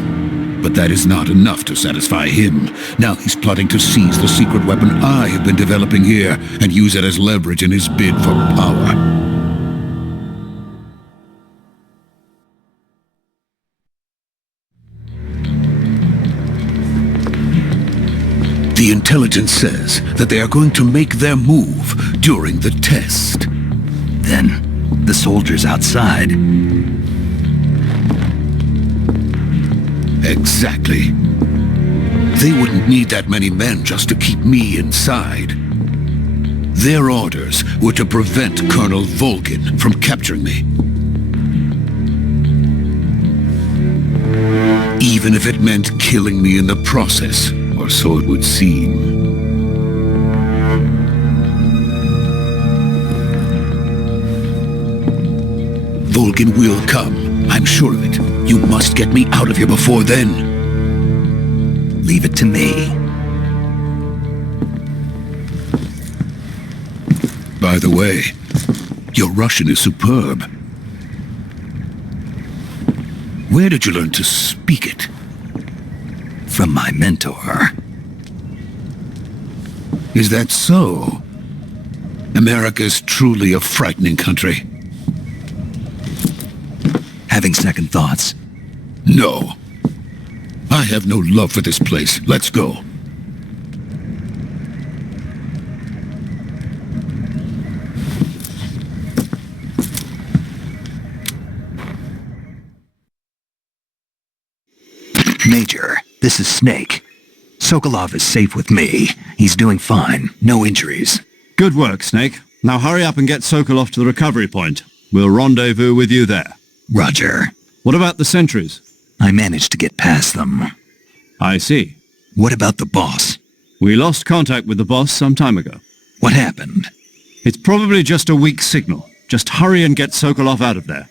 But that is not enough to satisfy him. Now he's plotting to seize the secret weapon I have been developing here and use it as leverage in his bid for power. The intelligence says that they are going to make their move during the test. Then, the soldiers outside. Exactly. They wouldn't need that many men just to keep me inside. Their orders were to prevent Colonel Volgin from capturing me. Even if it meant killing me in the process, or so it would seem. Volgin will come. I'm sure of it. You must get me out of here before then. Leave it to me. By the way, your Russian is superb. Where did you learn to speak it? From my mentor. Is that so? America's truly a frightening country. Having second thoughts? No. I have no love for this place. Let's go. Major, this is Snake. Sokolov is safe with me. He's doing fine. No injuries. Good work, Snake. Now hurry up and get Sokolov to the recovery point. We'll rendezvous with you there. Roger. What about the sentries? I managed to get past them. I see. What about the boss? We lost contact with the boss some time ago. What happened? It's probably just a weak signal. Just hurry and get Sokolov out of there.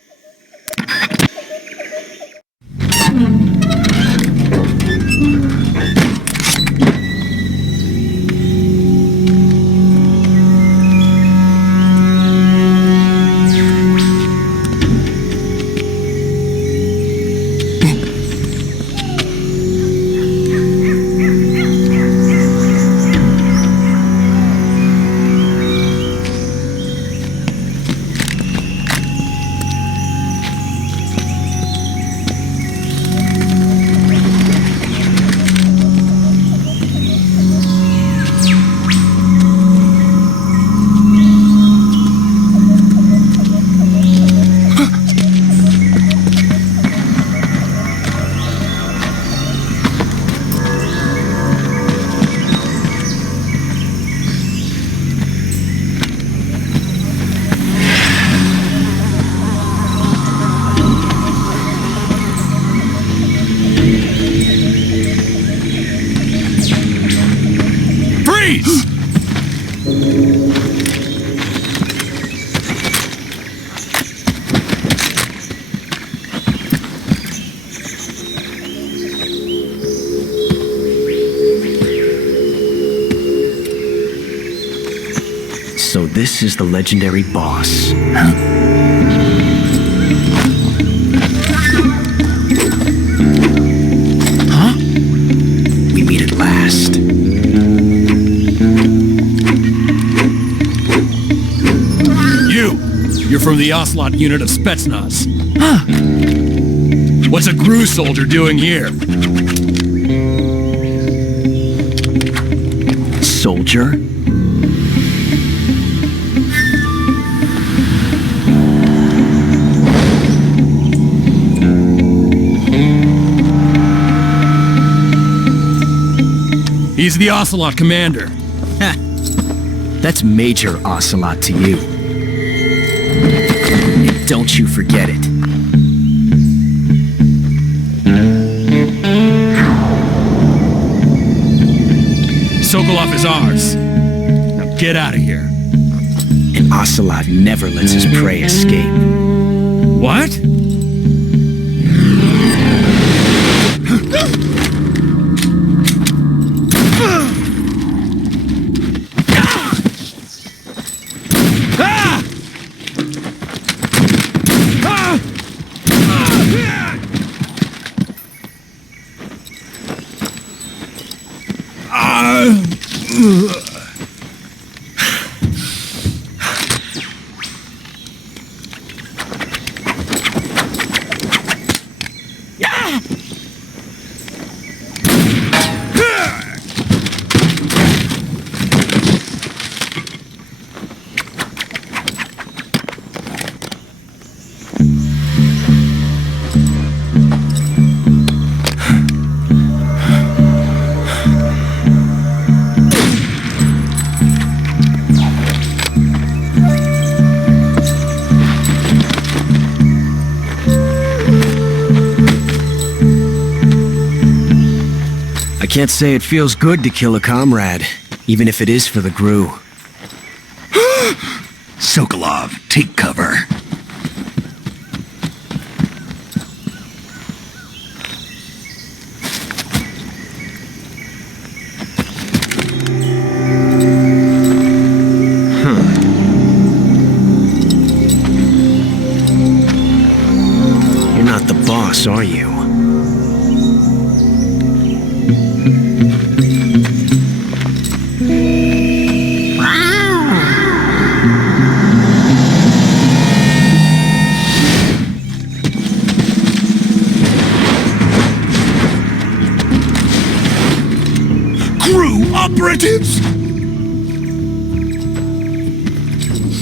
Freeze! So this is the legendary boss. Huh? We meet at last. You're from the Ocelot unit of Spetsnaz. Huh. What's a GRU soldier doing here? Soldier? He's the Ocelot commander. Heh. That's Major Ocelot to you. And don't you forget it. Sokolov is ours. Now get out of here. And Ocelot never lets his prey escape. What? I can't say it feels good to kill a comrade, even if it is for the GRU. Sokolov, take cover. You're not the boss, are you? Operatives!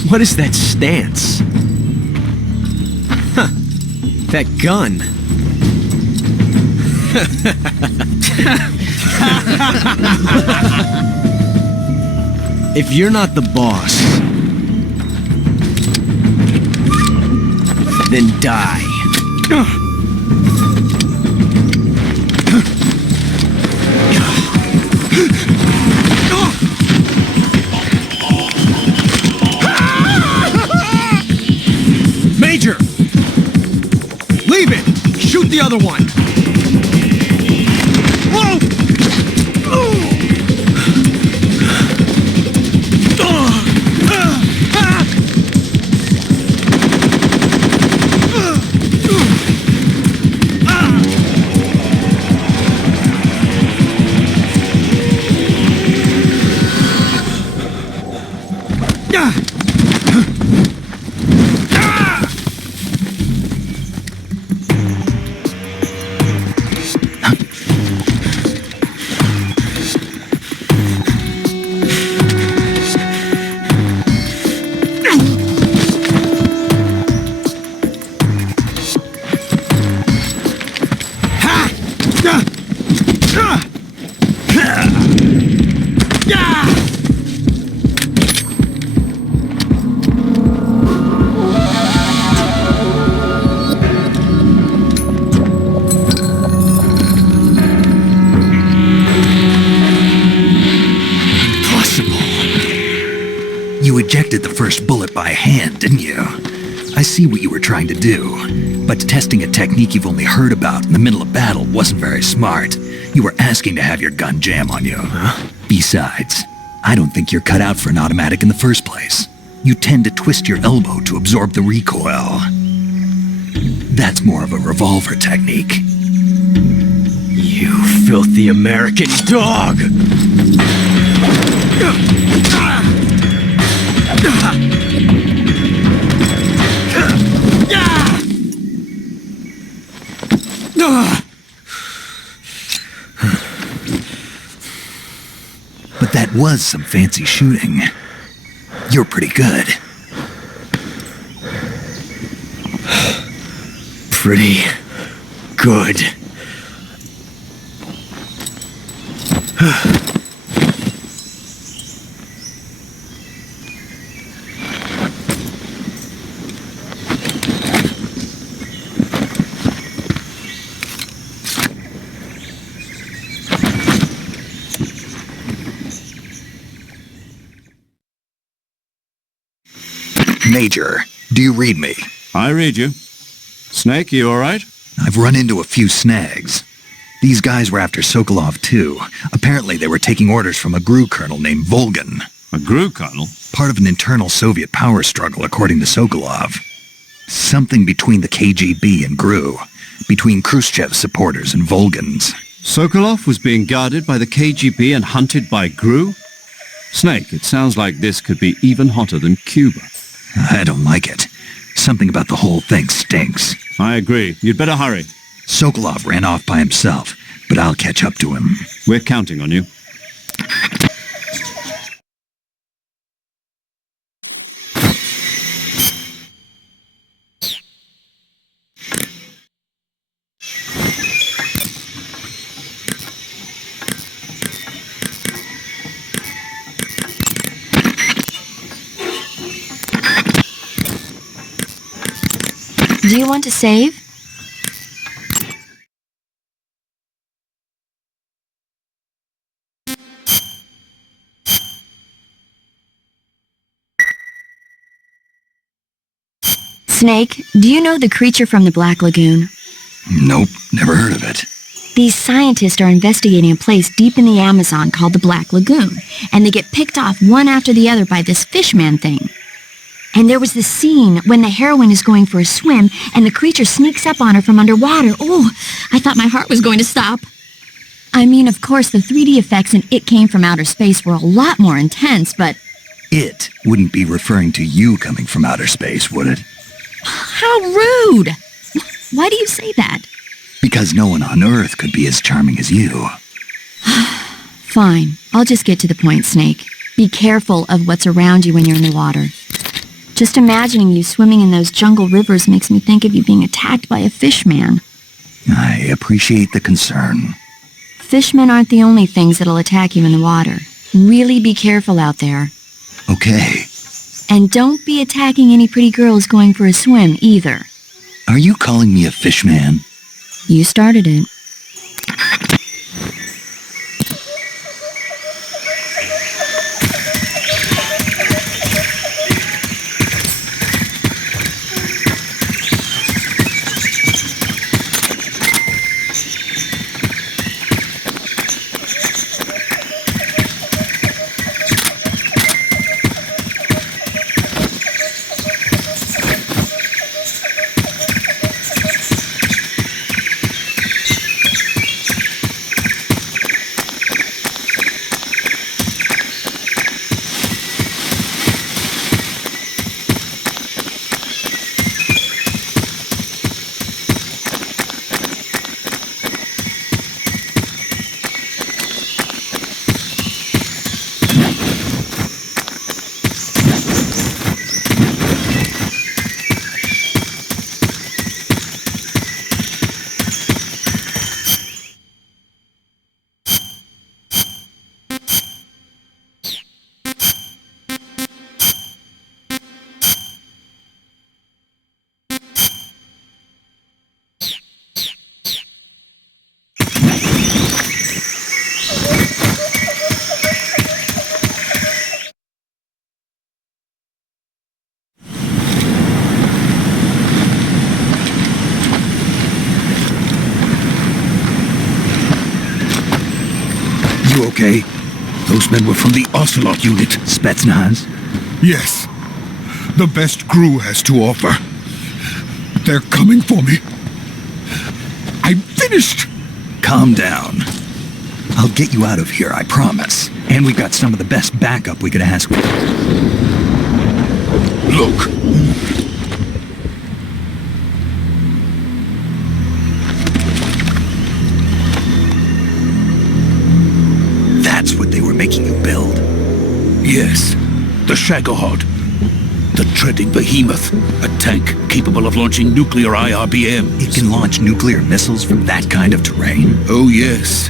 What is that stance? Huh. That gun. If you're not the boss, then die. Major! Leave it! Shoot the other one! Whoa! ejected the first bullet by hand, didn't you? I see what you were trying to do, but testing a technique you've only heard about in the middle of battle wasn't very smart. You were asking to have your gun jam on you. Huh? Besides, I don't think you're cut out for an automatic in the first place. You tend to twist your elbow to absorb the recoil. That's more of a revolver technique. You filthy American dog! But that was some fancy shooting. You're pretty good. Pretty good. Major, do you read me? I read you. Snake, you all right? I've run into a few snags. These guys were after Sokolov, too. Apparently they were taking orders from a GRU colonel named Volgin. A GRU colonel? Part of an internal Soviet power struggle, according to Sokolov. Something between the KGB and GRU. Between Khrushchev's supporters and Volgin's. Sokolov was being guarded by the KGB and hunted by GRU? Snake, it sounds like this could be even hotter than Cuba. I don't like it. Something about the whole thing stinks. I agree. You'd better hurry. Sokolov ran off by himself, but I'll catch up to him. We're counting on you. Do you want to save? Snake, do you know the creature from the Black Lagoon? Nope, never heard of it. These scientists are investigating a place deep in the Amazon called the Black Lagoon, and they get picked off one after the other by this fishman thing. And there was this scene when the heroine is going for a swim, and the creature sneaks up on her from underwater. Oh, I thought my heart was going to stop. I mean, of course, the 3D effects in It Came from Outer Space were a lot more intense, but... It wouldn't be referring to you coming from outer space, would it? How rude! Why do you say that? Because no one on Earth could be as charming as you. Fine. I'll just get to the point, Snake. Be careful of what's around you when you're in the water. Just imagining you swimming in those jungle rivers makes me think of you being attacked by a fishman. I appreciate the concern. Fishmen aren't the only things that'll attack you in the water. Really be careful out there. Okay. And don't be attacking any pretty girls going for a swim, either. Are you calling me a fishman? You started it. okay? Those men were from the Ocelot unit. Spetsnaz? Yes. The best crew has to offer. They're coming for me. I'm finished! Calm down. I'll get you out of here, I promise. And we've got some of the best backup we could ask for. Look. That's what they were making you build? Yes. The Shagohod. The treading behemoth. A tank capable of launching nuclear IRBMs. It can launch nuclear missiles from that kind of terrain? Oh, yes.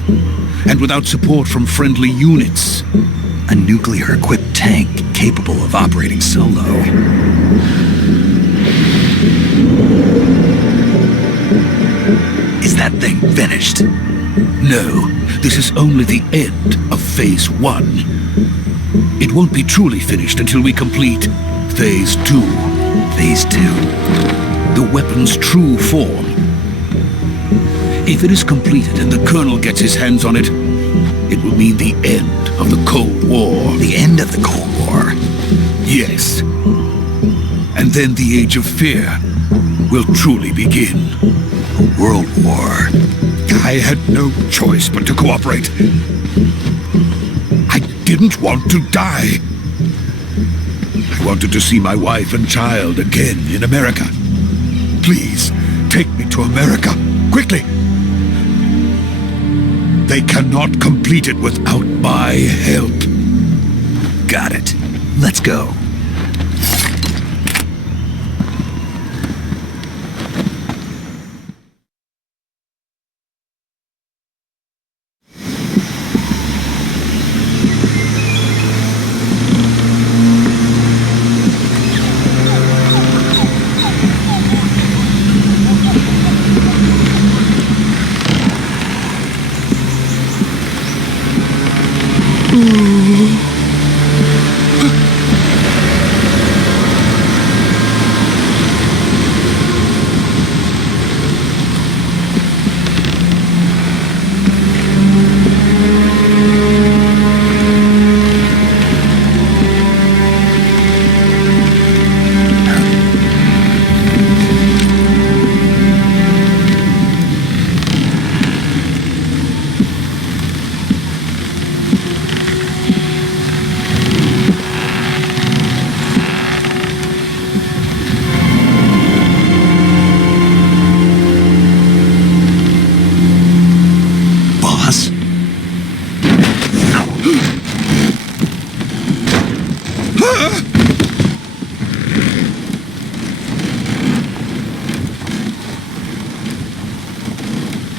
And without support from friendly units. A nuclear-equipped tank capable of operating solo. Is that thing finished? No, this is only the end of Phase 1. It won't be truly finished until we complete Phase 2. Phase 2? The weapon's true form. If it is completed and the Colonel gets his hands on it, it will mean the end of the Cold War. The end of the Cold War? Yes. And then the Age of Fear will truly begin. A world war. I had no choice but to cooperate. I didn't want to die. I wanted to see my wife and child again in America. Please, take me to America, quickly. They cannot complete it without my help. Got it. Let's go.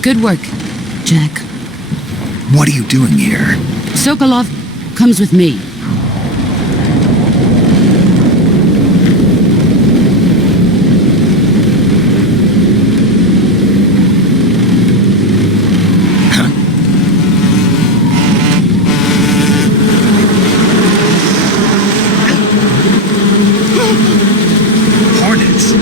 Good work, Jack. What are you doing here? Sokolov comes with me. Hornets.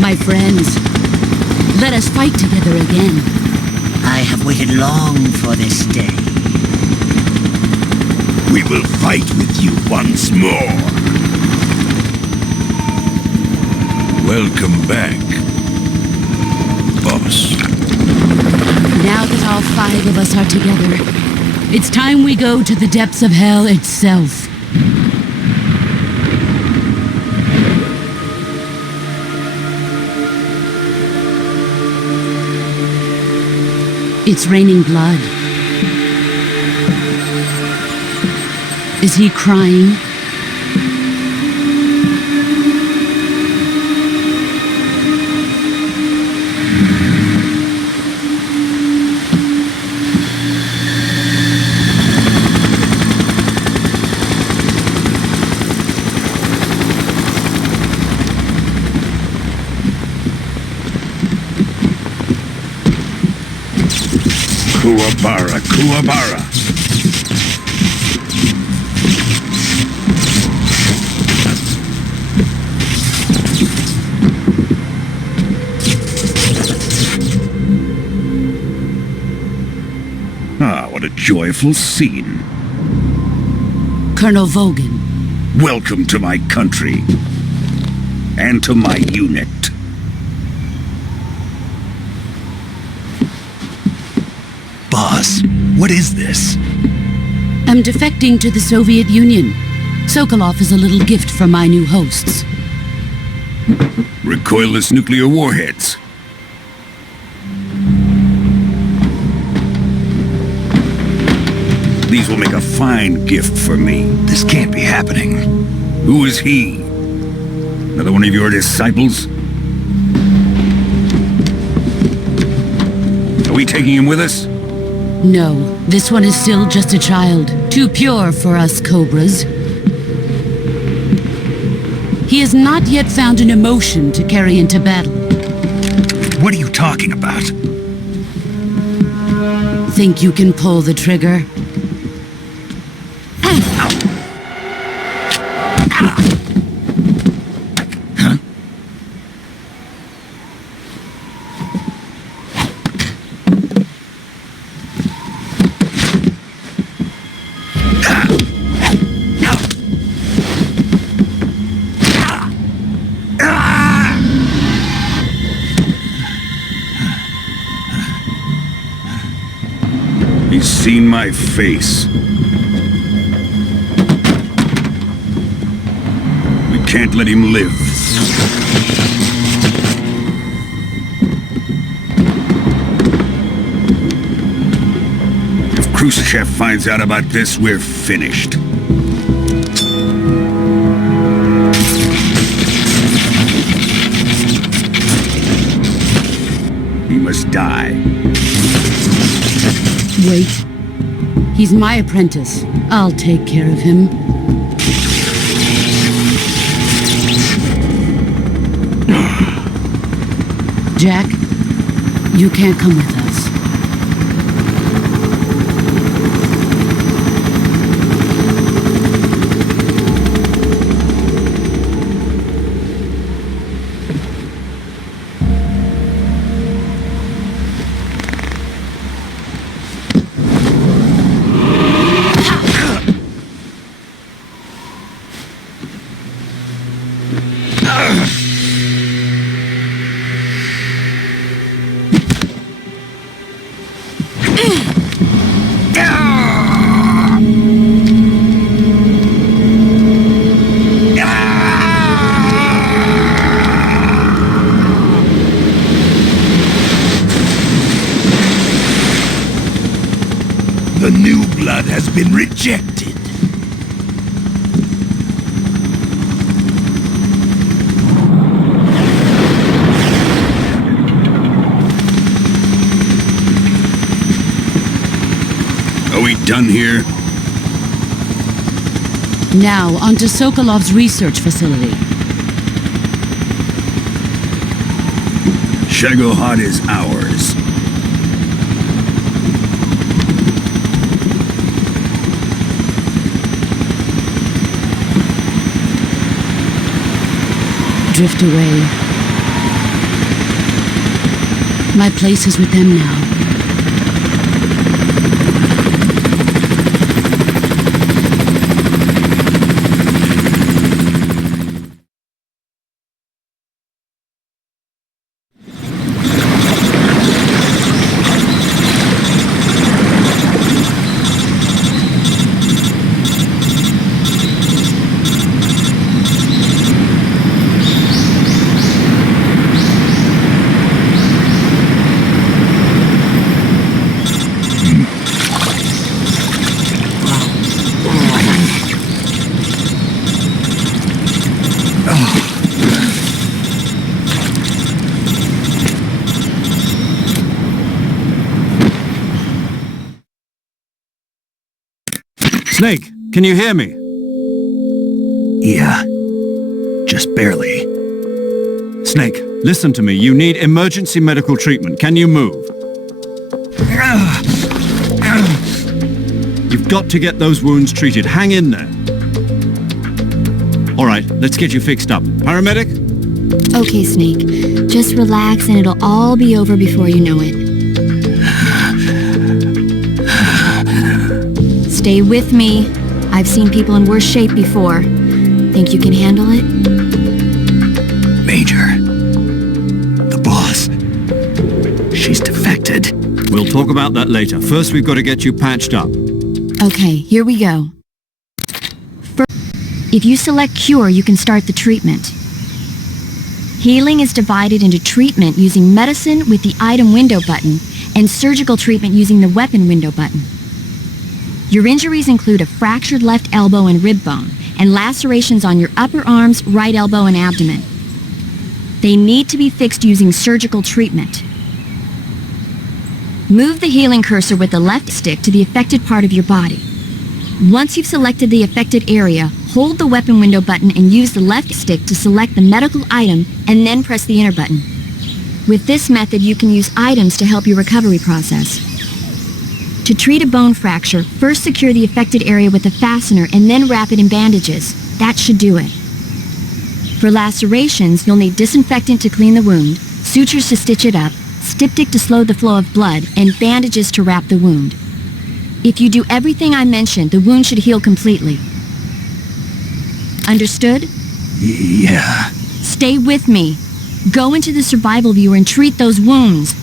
My friends, let us fight together again. I have waited long for this day. We will fight with you once more. Welcome back, boss. Now that all 5 of us are together, it's time we go to the depths of hell itself. It's raining blood. Is he crying? Kuwabara, Kuwabara. Ah, what a joyful scene. Colonel Volgin. Welcome to my country. And to my unit. Boss, what is this? I'm defecting to the Soviet Union. Sokolov is a little gift from my new hosts. Recoilless nuclear warheads. These will make a fine gift for me. This can't be happening. Who is he? Another one of your disciples? Are we taking him with us? No, this one is still just a child. Too pure for us Cobras. He has not yet found an emotion to carry into battle. What are you talking about? Think you can pull the trigger? He's seen my face. We can't let him live. If Khrushchev finds out about this, we're finished. He must die. Wait. He's my apprentice. I'll take care of him. Jack, you can't come with us. The new blood has been rejected. Are we done here? Now, onto Sokolov's research facility. Shagohod is ours. Drift away. My place is with them now. Snake, can you hear me? Yeah, just barely. Snake, listen to me. You need emergency medical treatment. Can you move? You've got to get those wounds treated. Hang in there. All right, let's get you fixed up. Paramedic? Okay, Snake. Just relax and it'll all be over before you know it. Stay with me. I've seen people in worse shape before. Think you can handle it? Major. The boss. She's defected. We'll talk about that later. First, we've got to get you patched up. Okay, here we go. First, if you select Cure, you can start the treatment. Healing is divided into treatment using medicine with the item window button and surgical treatment using the weapon window button. Your injuries include a fractured left elbow and rib bone and lacerations on your upper arms, right elbow, and abdomen. They need to be fixed using surgical treatment. Move the healing cursor with the left stick to the affected part of your body. Once you've selected the affected area, hold the weapon window button and use the left stick to select the medical item and then press the enter button. With this method, you can use items to help your recovery process. To treat a bone fracture, first secure the affected area with a fastener and then wrap it in bandages. That should do it. For lacerations, you'll need disinfectant to clean the wound, sutures to stitch it up, styptic to slow the flow of blood, and bandages to wrap the wound. If you do everything I mentioned, the wound should heal completely. Understood? Yeah. Stay with me. Go into the survival viewer and treat those wounds.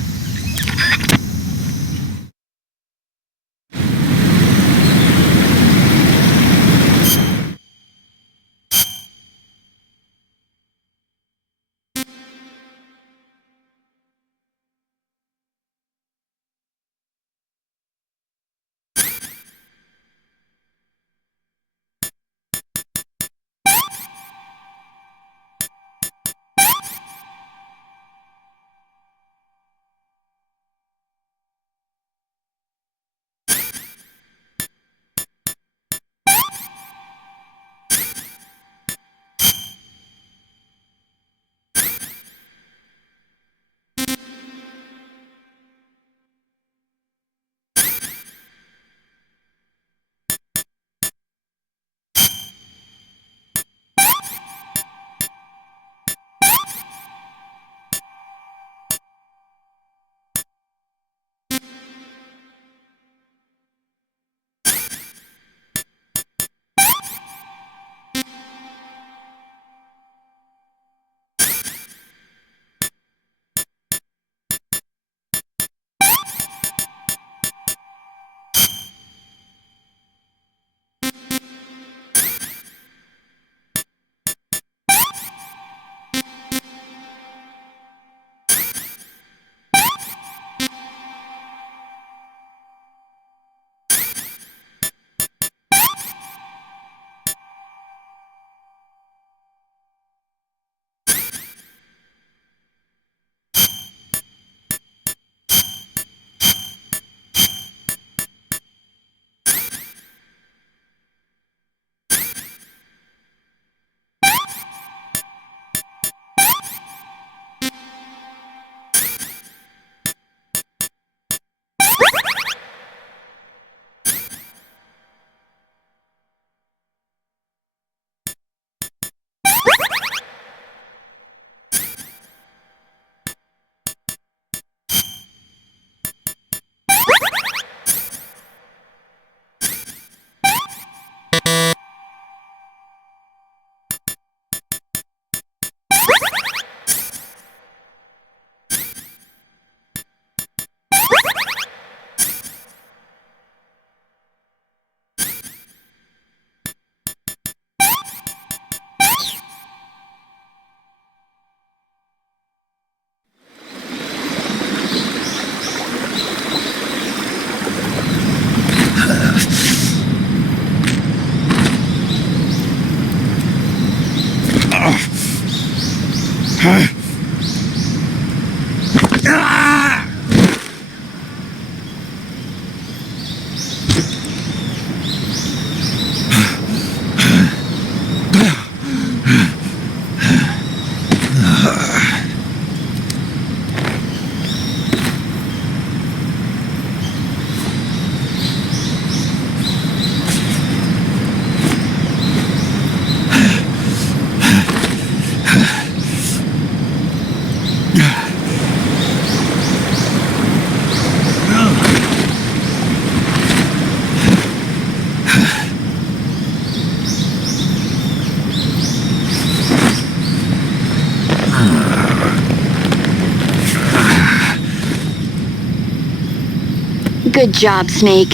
Good job, Snake.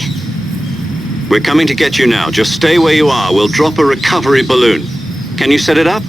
We're coming to get you now. Just stay where you are. We'll drop a recovery balloon. Can you set it up?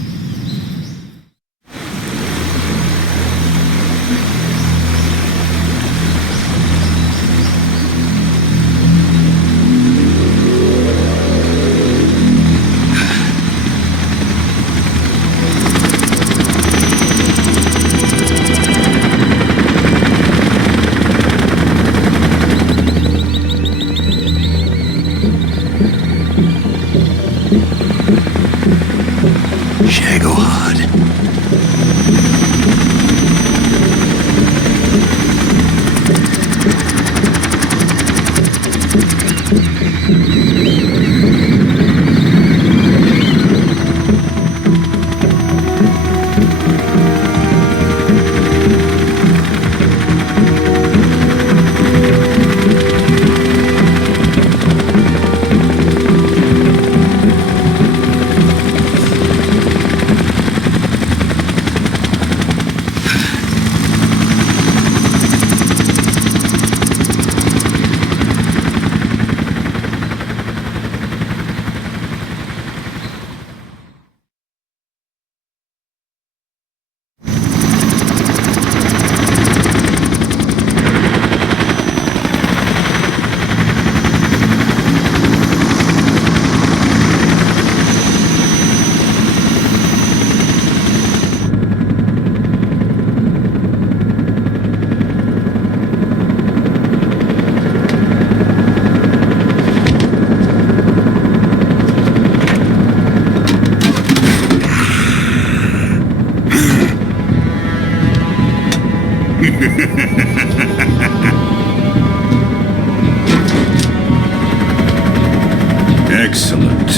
Excellent.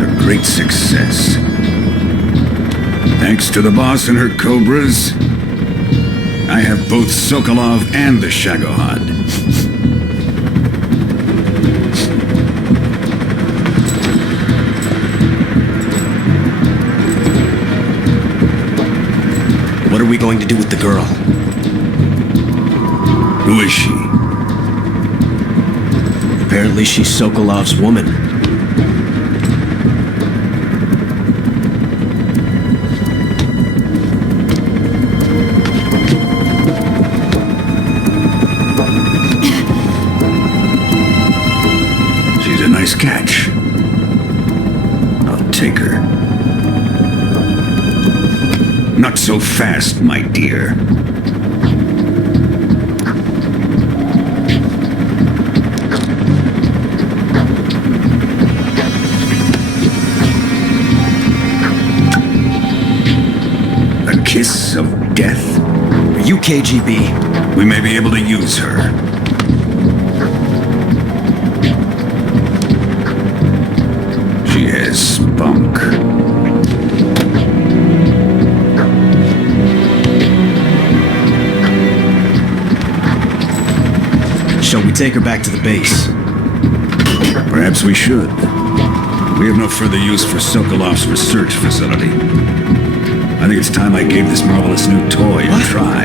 A great success. Thanks to the boss and her cobras, I have both Sokolov and the Shagohod. What are we going to do with the girl? Who is she? Apparently she's Sokolov's woman. She's a nice catch. I'll take her. Not so fast, my dear. A kiss of death? Are you KGB? We may be able to use her. She has spunk. Shall we take her back to the base? Perhaps we should. We have no further use for Sokolov's research facility. I think it's time I gave this marvelous new toy a try.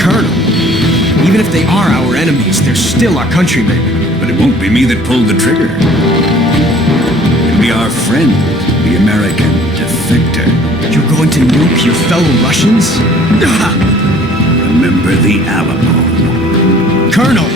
Colonel, even if they are our enemies, they're still our countrymen. But it won't be me that pulled the trigger. It'll be our friend, the American defector. You're going to nuke your fellow Russians? Remember the Alamo. Colonel!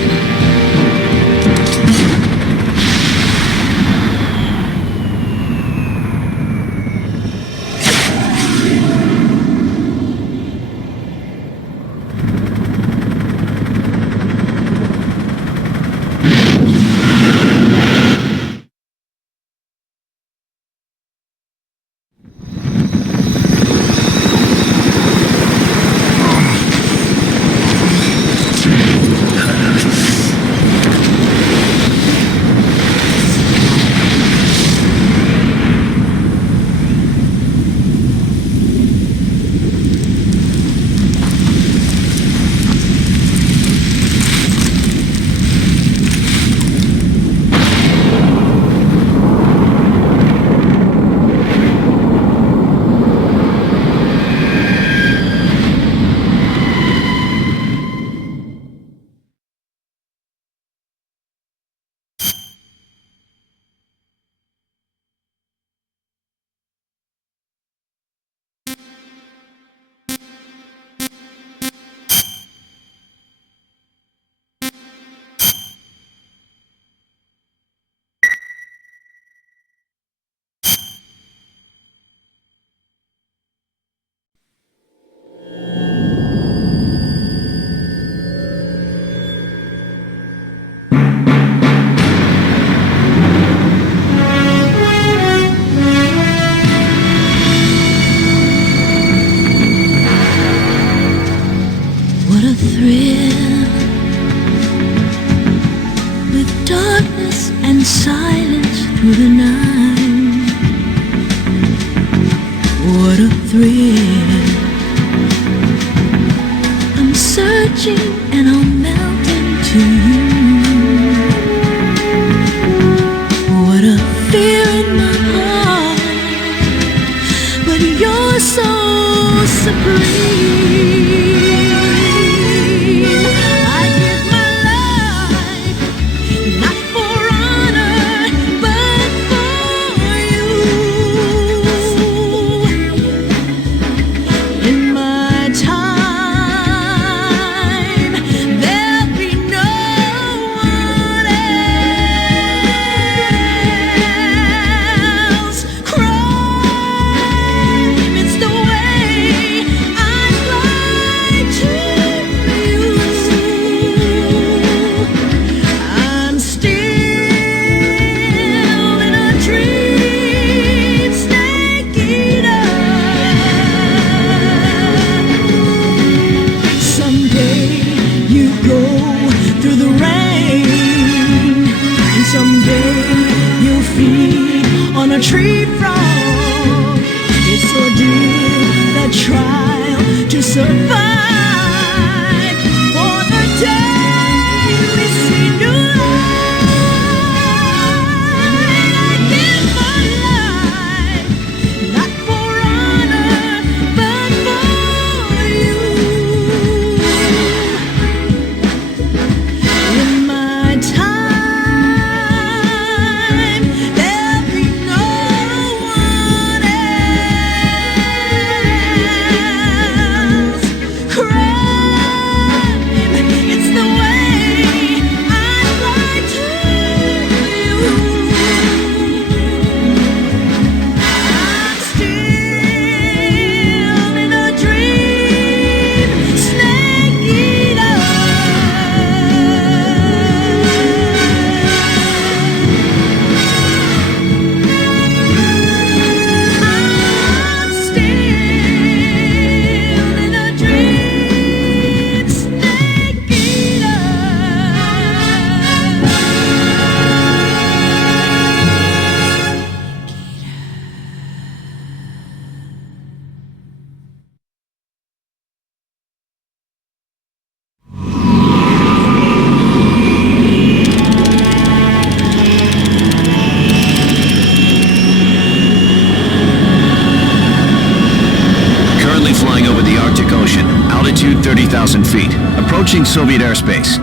Approaching Soviet airspace.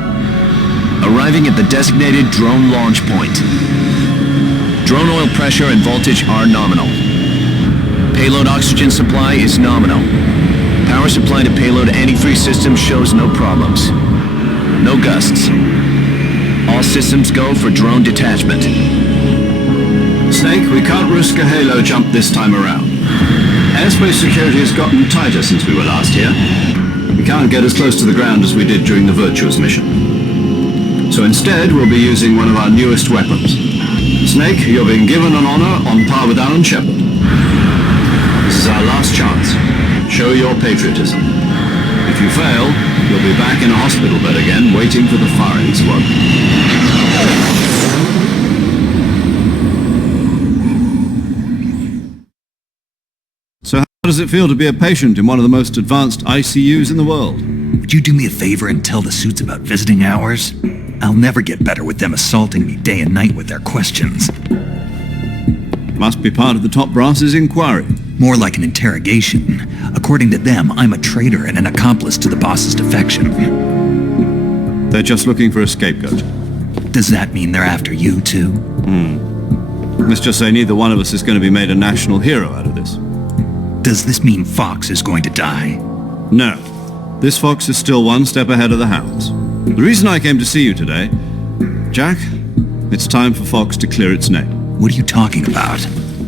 Arriving at the designated drone launch point. Drone oil pressure and voltage are nominal. Payload oxygen supply is nominal. Power supply to payload anti-3 systems shows no problems. No gusts. All systems go for drone detachment. Snake, we can't risk a halo jump this time around. Airspace security has gotten tighter since we were last here. We can't get as close to the ground as we did during the Virtuous mission. So instead, we'll be using one of our newest weapons. Snake, you're being given an honor on par with Alan Shepard. This is our last chance. Show your patriotism. If you fail, you'll be back in a hospital bed again, waiting for the firing squad. How does it feel to be a patient in one of the most advanced ICUs in the world? Would you do me a favor and tell the suits about visiting hours? I'll never get better with them assaulting me day and night with their questions. Must be part of the top brass's inquiry. More like an interrogation. According to them, I'm a traitor and an accomplice to the boss's defection. They're just looking for a scapegoat. Does that mean they're after you too? Let's just say neither one of us is going to be made a national hero out of this. Does this mean Fox is going to die? No. This fox is still one step ahead of the hounds. The reason I came to see you today, Jack, it's time for Fox to clear its name. What are you talking about?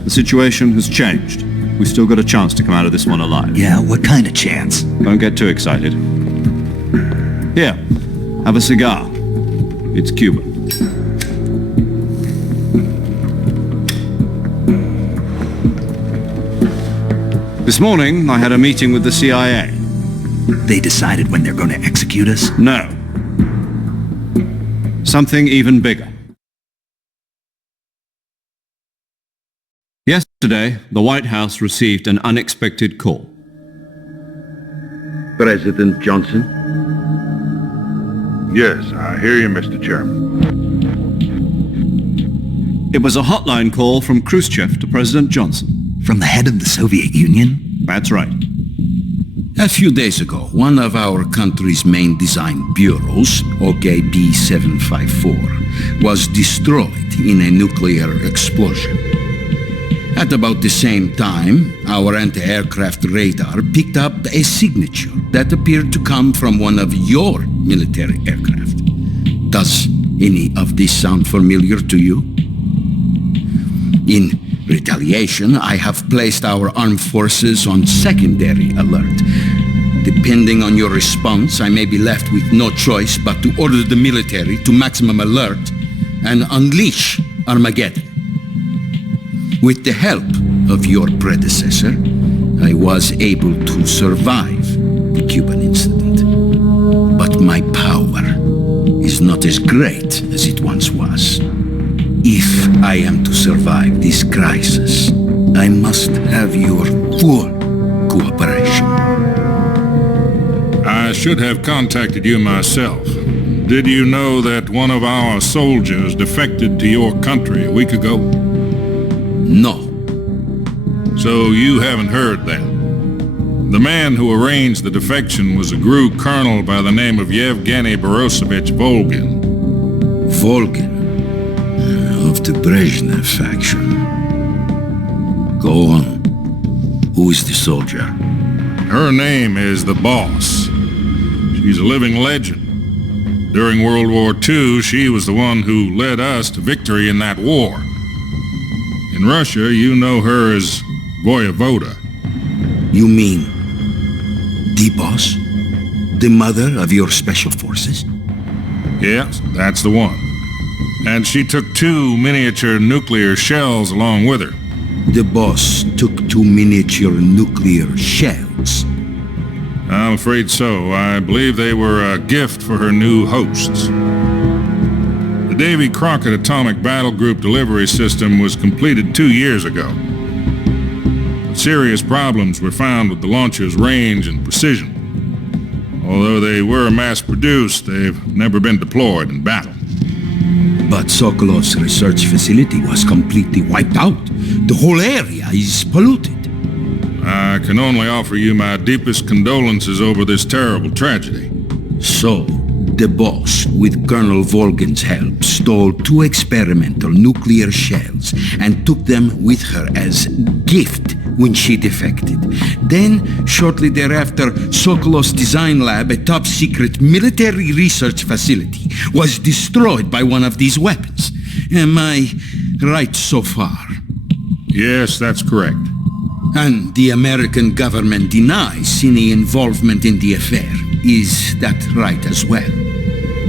The situation has changed. We've still got a chance to come out of this one alive. Yeah, what kind of chance? Don't get too excited. Here, have a cigar. It's Cuban. This morning, I had a meeting with the CIA. They decided when they're going to execute us? No. Something even bigger. Yesterday, the White House received an unexpected call. President Johnson? Yes, I hear you, Mr. Chairman. It was a hotline call from Khrushchev to President Johnson. From the head of the Soviet Union? That's right. A few days ago, one of our country's main design bureaus, OKB 754, was destroyed in a nuclear explosion. At about the same time, our anti-aircraft radar picked up a signature that appeared to come from one of your military aircraft. Does any of this sound familiar to you? In retaliation, I have placed our armed forces on secondary alert. Depending on your response, I may be left with no choice but to order the military to maximum alert and unleash Armageddon. With the help of your predecessor, I was able to survive the Cuban incident. But my power is not as great as it once was. If I am to survive this crisis, I must have your full cooperation. I should have contacted you myself. Did you know that one of our soldiers defected to your country a week ago? No. So you haven't heard then. The man who arranged the defection was a GRU colonel by the name of Yevgeny Borisovich Volgin. Volgin? Of the Brezhnev faction. Go on. Who is the soldier? Her name is the Boss. She's a living legend. During World War II, she was the one who led us to victory in that war. In Russia, you know her as Voyevoda. You mean the Boss? The mother of your special forces? Yes, that's the one. And she took 2 miniature nuclear shells along with her. The Boss took 2 miniature nuclear shells? I'm afraid so. I believe they were a gift for her new hosts. The Davy Crockett Atomic Battle Group delivery system was completed 2 years ago. But serious problems were found with the launcher's range and precision. Although they were mass-produced, they've never been deployed in battle. But Sokolov's research facility was completely wiped out. The whole area is polluted. I can only offer you my deepest condolences over this terrible tragedy. So, the Boss, with Colonel Volgin's help, stole 2 experimental nuclear shells and took them with her as gift when she defected. Then, shortly thereafter, Sokolov's design lab, a top-secret military research facility, was destroyed by one of these weapons. Am I right so far? Yes, that's correct. And the American government denies any involvement in the affair. Is that right as well?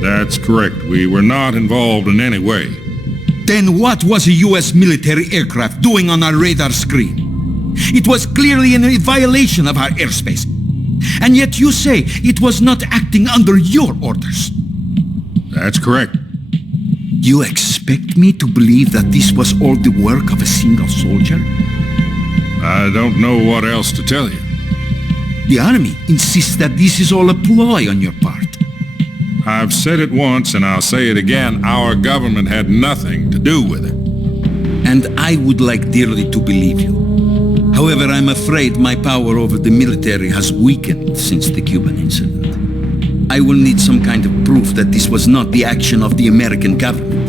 That's correct. We were not involved in any way. Then what was a U.S. military aircraft doing on our radar screen? It was clearly in a violation of our airspace. And yet you say it was not acting under your orders. That's correct. You expect me to believe that this was all the work of a single soldier? I don't know what else to tell you. The Army insists that this is all a ploy on your part. I've said it once and I'll say it again. Our government had nothing to do with it. And I would like dearly to believe you. However, I'm afraid my power over the military has weakened since the Cuban incident. I will need some kind of proof that this was not the action of the American government.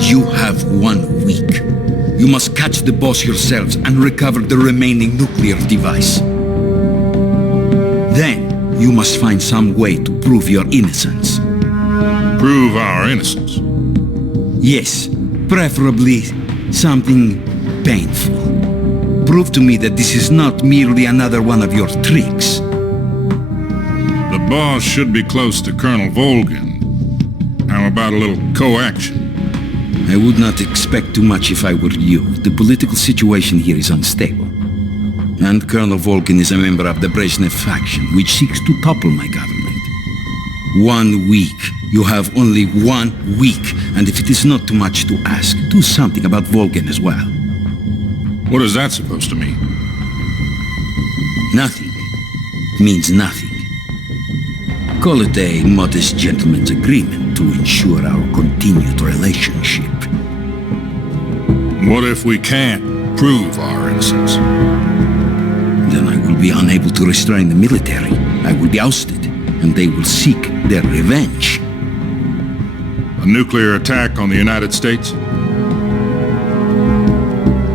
You have 1 week. You must catch the Boss yourselves and recover the remaining nuclear device. Then, you must find some way to prove your innocence. Prove our innocence? Yes, preferably something painful. Prove to me that this is not merely another one of your tricks. The Boss should be close to Colonel Volgin. How about a little co-action? I would not expect too much if I were you. The political situation here is unstable. And Colonel Volgin is a member of the Brezhnev faction, which seeks to topple my government. 1 week. You have only 1 week. And if it is not too much to ask, do something about Volgin as well. What is that supposed to mean? Nothing. It means nothing. Call it a modest gentleman's agreement to ensure our continued relationship. What if we can't prove our innocence. Then I will be unable to restrain the military. I will be ousted, and they will seek their revenge. A nuclear attack on the United States?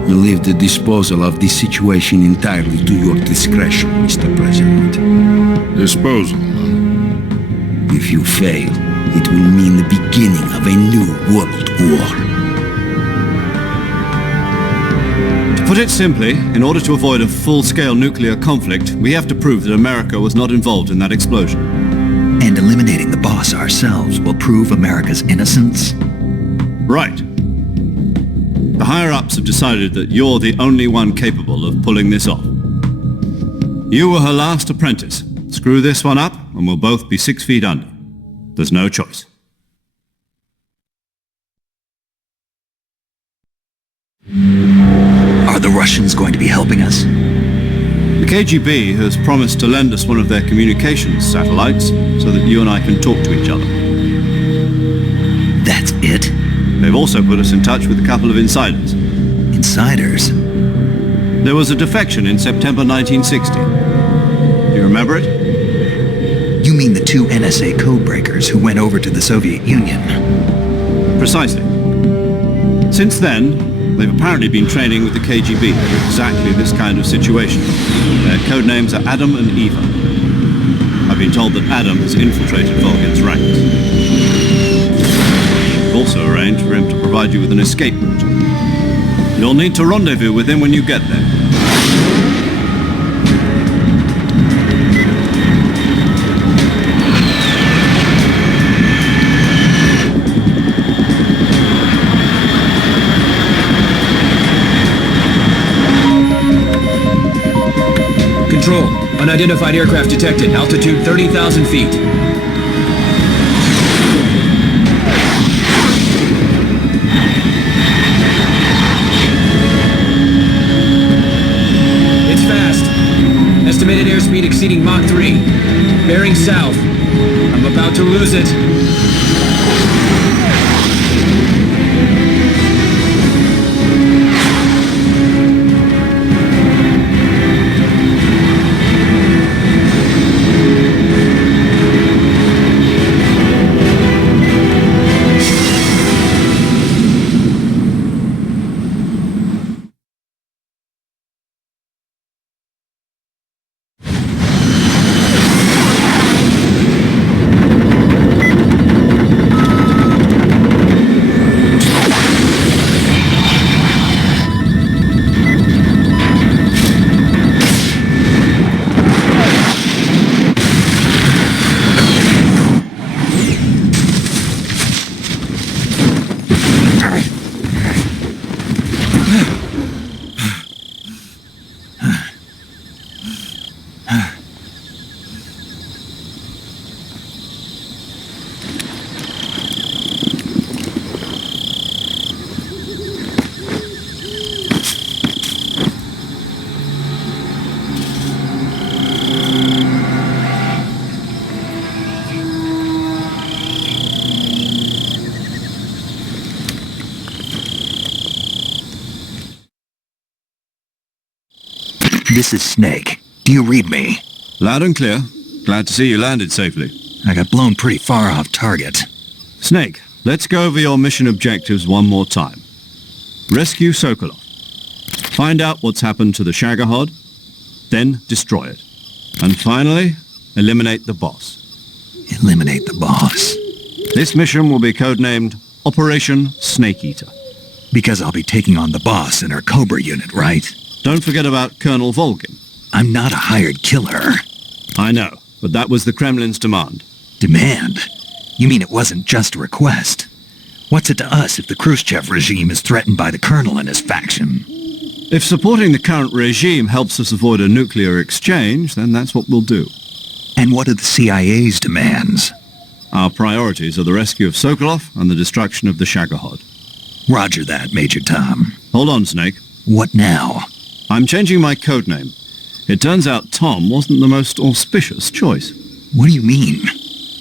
I leave the disposal of this situation entirely to your discretion, Mr. President. Disposal? If you fail, it will mean the beginning of a new world war. To put it simply, in order to avoid a full-scale nuclear conflict, we have to prove that America was not involved in that explosion. And eliminating the boss ourselves will prove America's innocence? Right. The higher-ups have decided that you're the only one capable of pulling this off. You were her last apprentice. Screw this one up, and we'll both be 6 feet under. There's no choice. Are the Russians going to be helping us? The KGB has promised to lend us one of their communications satellites so that you and I can talk to each other. That's it? They've also put us in touch with a couple of insiders. Insiders? There was a defection in September 1960. Do you remember it? You mean the 2 NSA codebreakers who went over to the Soviet Union? Precisely. Since then, they've apparently been training with the KGB for exactly this kind of situation. Their codenames are Adam and Eva. I've been told that Adam has infiltrated Volgin's ranks. We've also arranged for him to provide you with an escape route. You'll need to rendezvous with him when you get there. Control. Unidentified aircraft detected. Altitude 30,000 feet. It's fast. Estimated airspeed exceeding Mach 3. Bearing south. I'm about to lose it. This is Snake. Do you read me? Loud and clear. Glad to see you landed safely. I got blown pretty far off target. Snake, let's go over your mission objectives one more time. Rescue Sokolov. Find out what's happened to the Shagohod, then destroy it. And finally, eliminate the boss. Eliminate the boss? This mission will be codenamed Operation Snake Eater. Because I'll be taking on the boss in her Cobra unit, right? Don't forget about Colonel Volgin. I'm not a hired killer. I know, but that was the Kremlin's demand. Demand? You mean it wasn't just a request? What's it to us if the Khrushchev regime is threatened by the Colonel and his faction? If supporting the current regime helps us avoid a nuclear exchange, then that's what we'll do. And what are the CIA's demands? Our priorities are the rescue of Sokolov and the destruction of the Shagohod. Roger that, Major Tom. Hold on, Snake. What now? I'm changing my codename. It turns out Tom wasn't the most auspicious choice. What do you mean?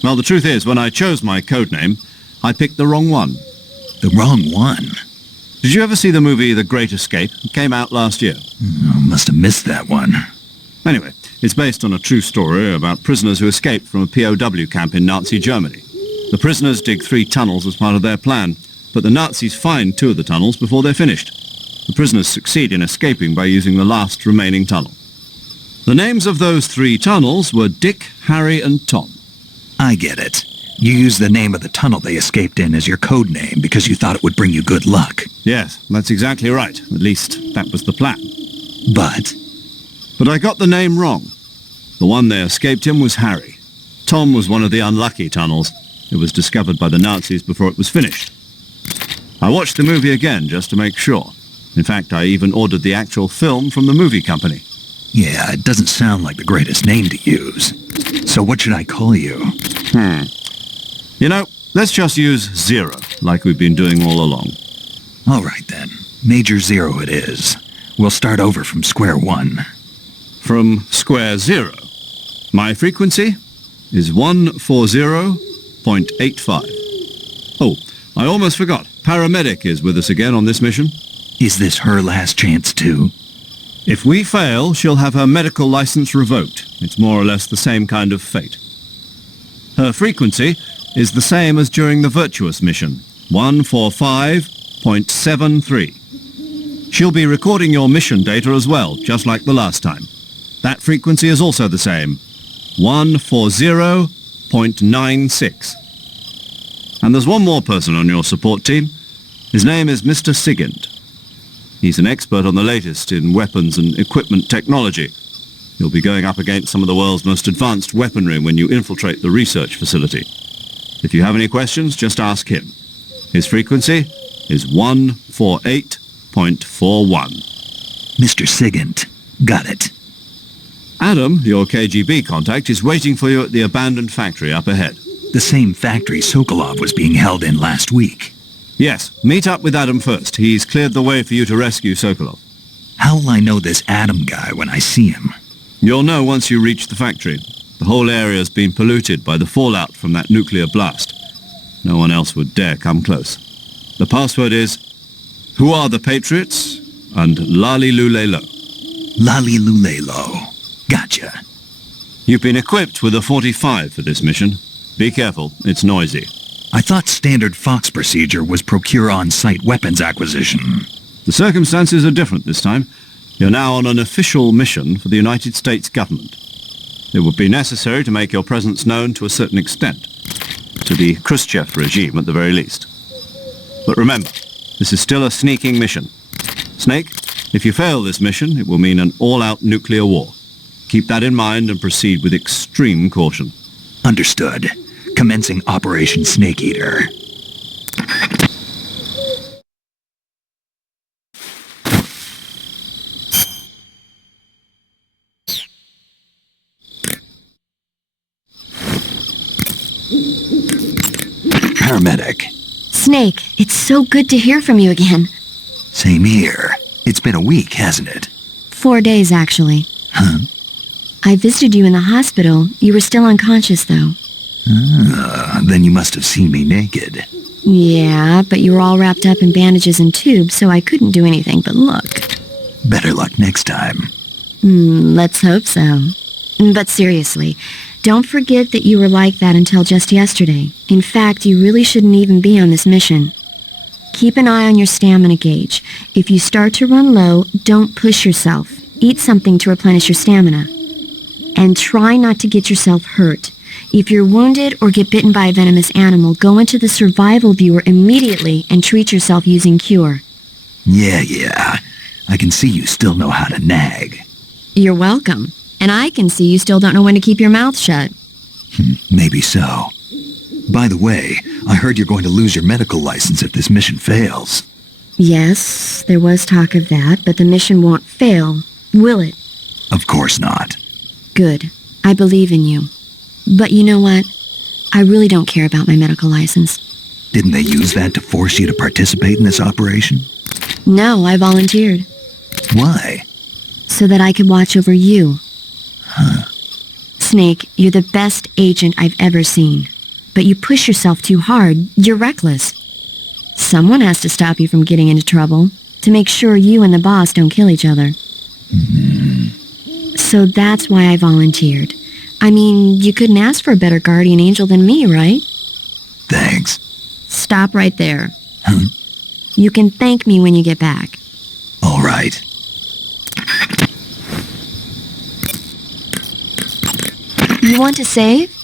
Well, the truth is, when I chose my codename, I picked the wrong one. The wrong one? Did you ever see the movie The Great Escape? It came out last year. Must have missed that one. Anyway, it's based on a true story about prisoners who escaped from a POW camp in Nazi Germany. The prisoners dig 3 tunnels as part of their plan, but the Nazis find 2 of the tunnels before they're finished. The prisoners succeed in escaping by using the last remaining tunnel. The names of those 3 tunnels were Dick, Harry, and Tom. I get it. You used the name of the tunnel they escaped in as your code name because you thought it would bring you good luck. Yes, that's exactly right. At least, that was the plan. But I got the name wrong. The one they escaped in was Harry. Tom was one of the unlucky tunnels. It was discovered by the Nazis before it was finished. I watched the movie again just to make sure. In fact, I even ordered the actual film from the movie company. yeah, it doesn't sound like the greatest name to use. So what should I call you? You know, let's just use Zero, like we've been doing all along. All right, then. Major Zero it is. We'll start over from square one. From square zero. My frequency is 140.85. Oh, I almost forgot. Paramedic is with us again on this mission. Is this her last chance, too? If we fail, she'll have her medical license revoked. It's more or less the same kind of fate. Her frequency is the same as during the Virtuous mission, 145.73. She'll be recording your mission data as well, just like the last time. That frequency is also the same, 140.96. And there's one more person on your support team. His name is Mr. Sigint. He's an expert on the latest in weapons and equipment technology. You'll be going up against some of the world's most advanced weaponry when you infiltrate the research facility. If you have any questions, just ask him. His frequency is 148.41. Mr. Sigint. Got it. Adam, your KGB contact, is waiting for you at the abandoned factory up ahead. The same factory Sokolov was being held in last week. Yes, meet up with Adam first. He's cleared the way for you to rescue Sokolov. How will I know this Adam guy when I see him? You'll know once you reach the factory. The whole area's been polluted by the fallout from that nuclear blast. No one else would dare come close. The password is, "Who are the Patriots?" and Lali Lulelo. Lali Lulelo. Gotcha. You've been equipped with a 45 for this mission. Be careful, it's noisy. I thought standard Fox procedure was procure on-site weapons acquisition. The circumstances are different this time. You're now on an official mission for the United States government. It would be necessary to make your presence known to a certain extent. To the Khrushchev regime at the very least. But remember, this is still a sneaking mission. Snake, if you fail this mission, it will mean an all-out nuclear war. Keep that in mind and proceed with extreme caution. Understood. Commencing Operation Snake Eater. Paramedic. Snake, it's so good to hear from you again. Same here. It's been a week, hasn't it? 4 days, actually. Huh? I visited you in the hospital. You were still unconscious, though. Then you must have seen me naked. Yeah, but you were all wrapped up in bandages and tubes, so I couldn't do anything but look. Better luck next time. Let's hope so. But seriously, don't forget that you were like that until just yesterday. In fact, you really shouldn't even be on this mission. Keep an eye on your stamina gauge. If you start to run low, don't push yourself. Eat something to replenish your stamina. And try not to get yourself hurt. If you're wounded or get bitten by a venomous animal, go into the survival viewer immediately and treat yourself using Cure. Yeah. I can see you still know how to nag. You're welcome. And I can see you still don't know when to keep your mouth shut. Maybe so. By the way, I heard you're going to lose your medical license if this mission fails. Yes, there was talk of that, but the mission won't fail, will it? Of course not. Good. I believe in you. But you know what? I really don't care about my medical license. Didn't they use that to force you to participate in this operation? No, I volunteered. Why? So that I could watch over you. Huh. Snake, you're the best agent I've ever seen. But you push yourself too hard. You're reckless. Someone has to stop you from getting into trouble, to make sure you and the boss don't kill each other. So that's why I volunteered. I mean, you couldn't ask for a better guardian angel than me, right? Thanks. Stop right there. Huh? You can thank me when you get back. All right. You want to save?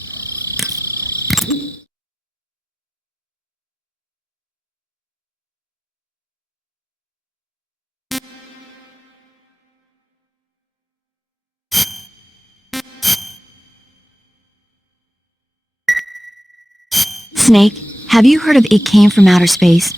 Snake, have you heard of It Came from Outer Space?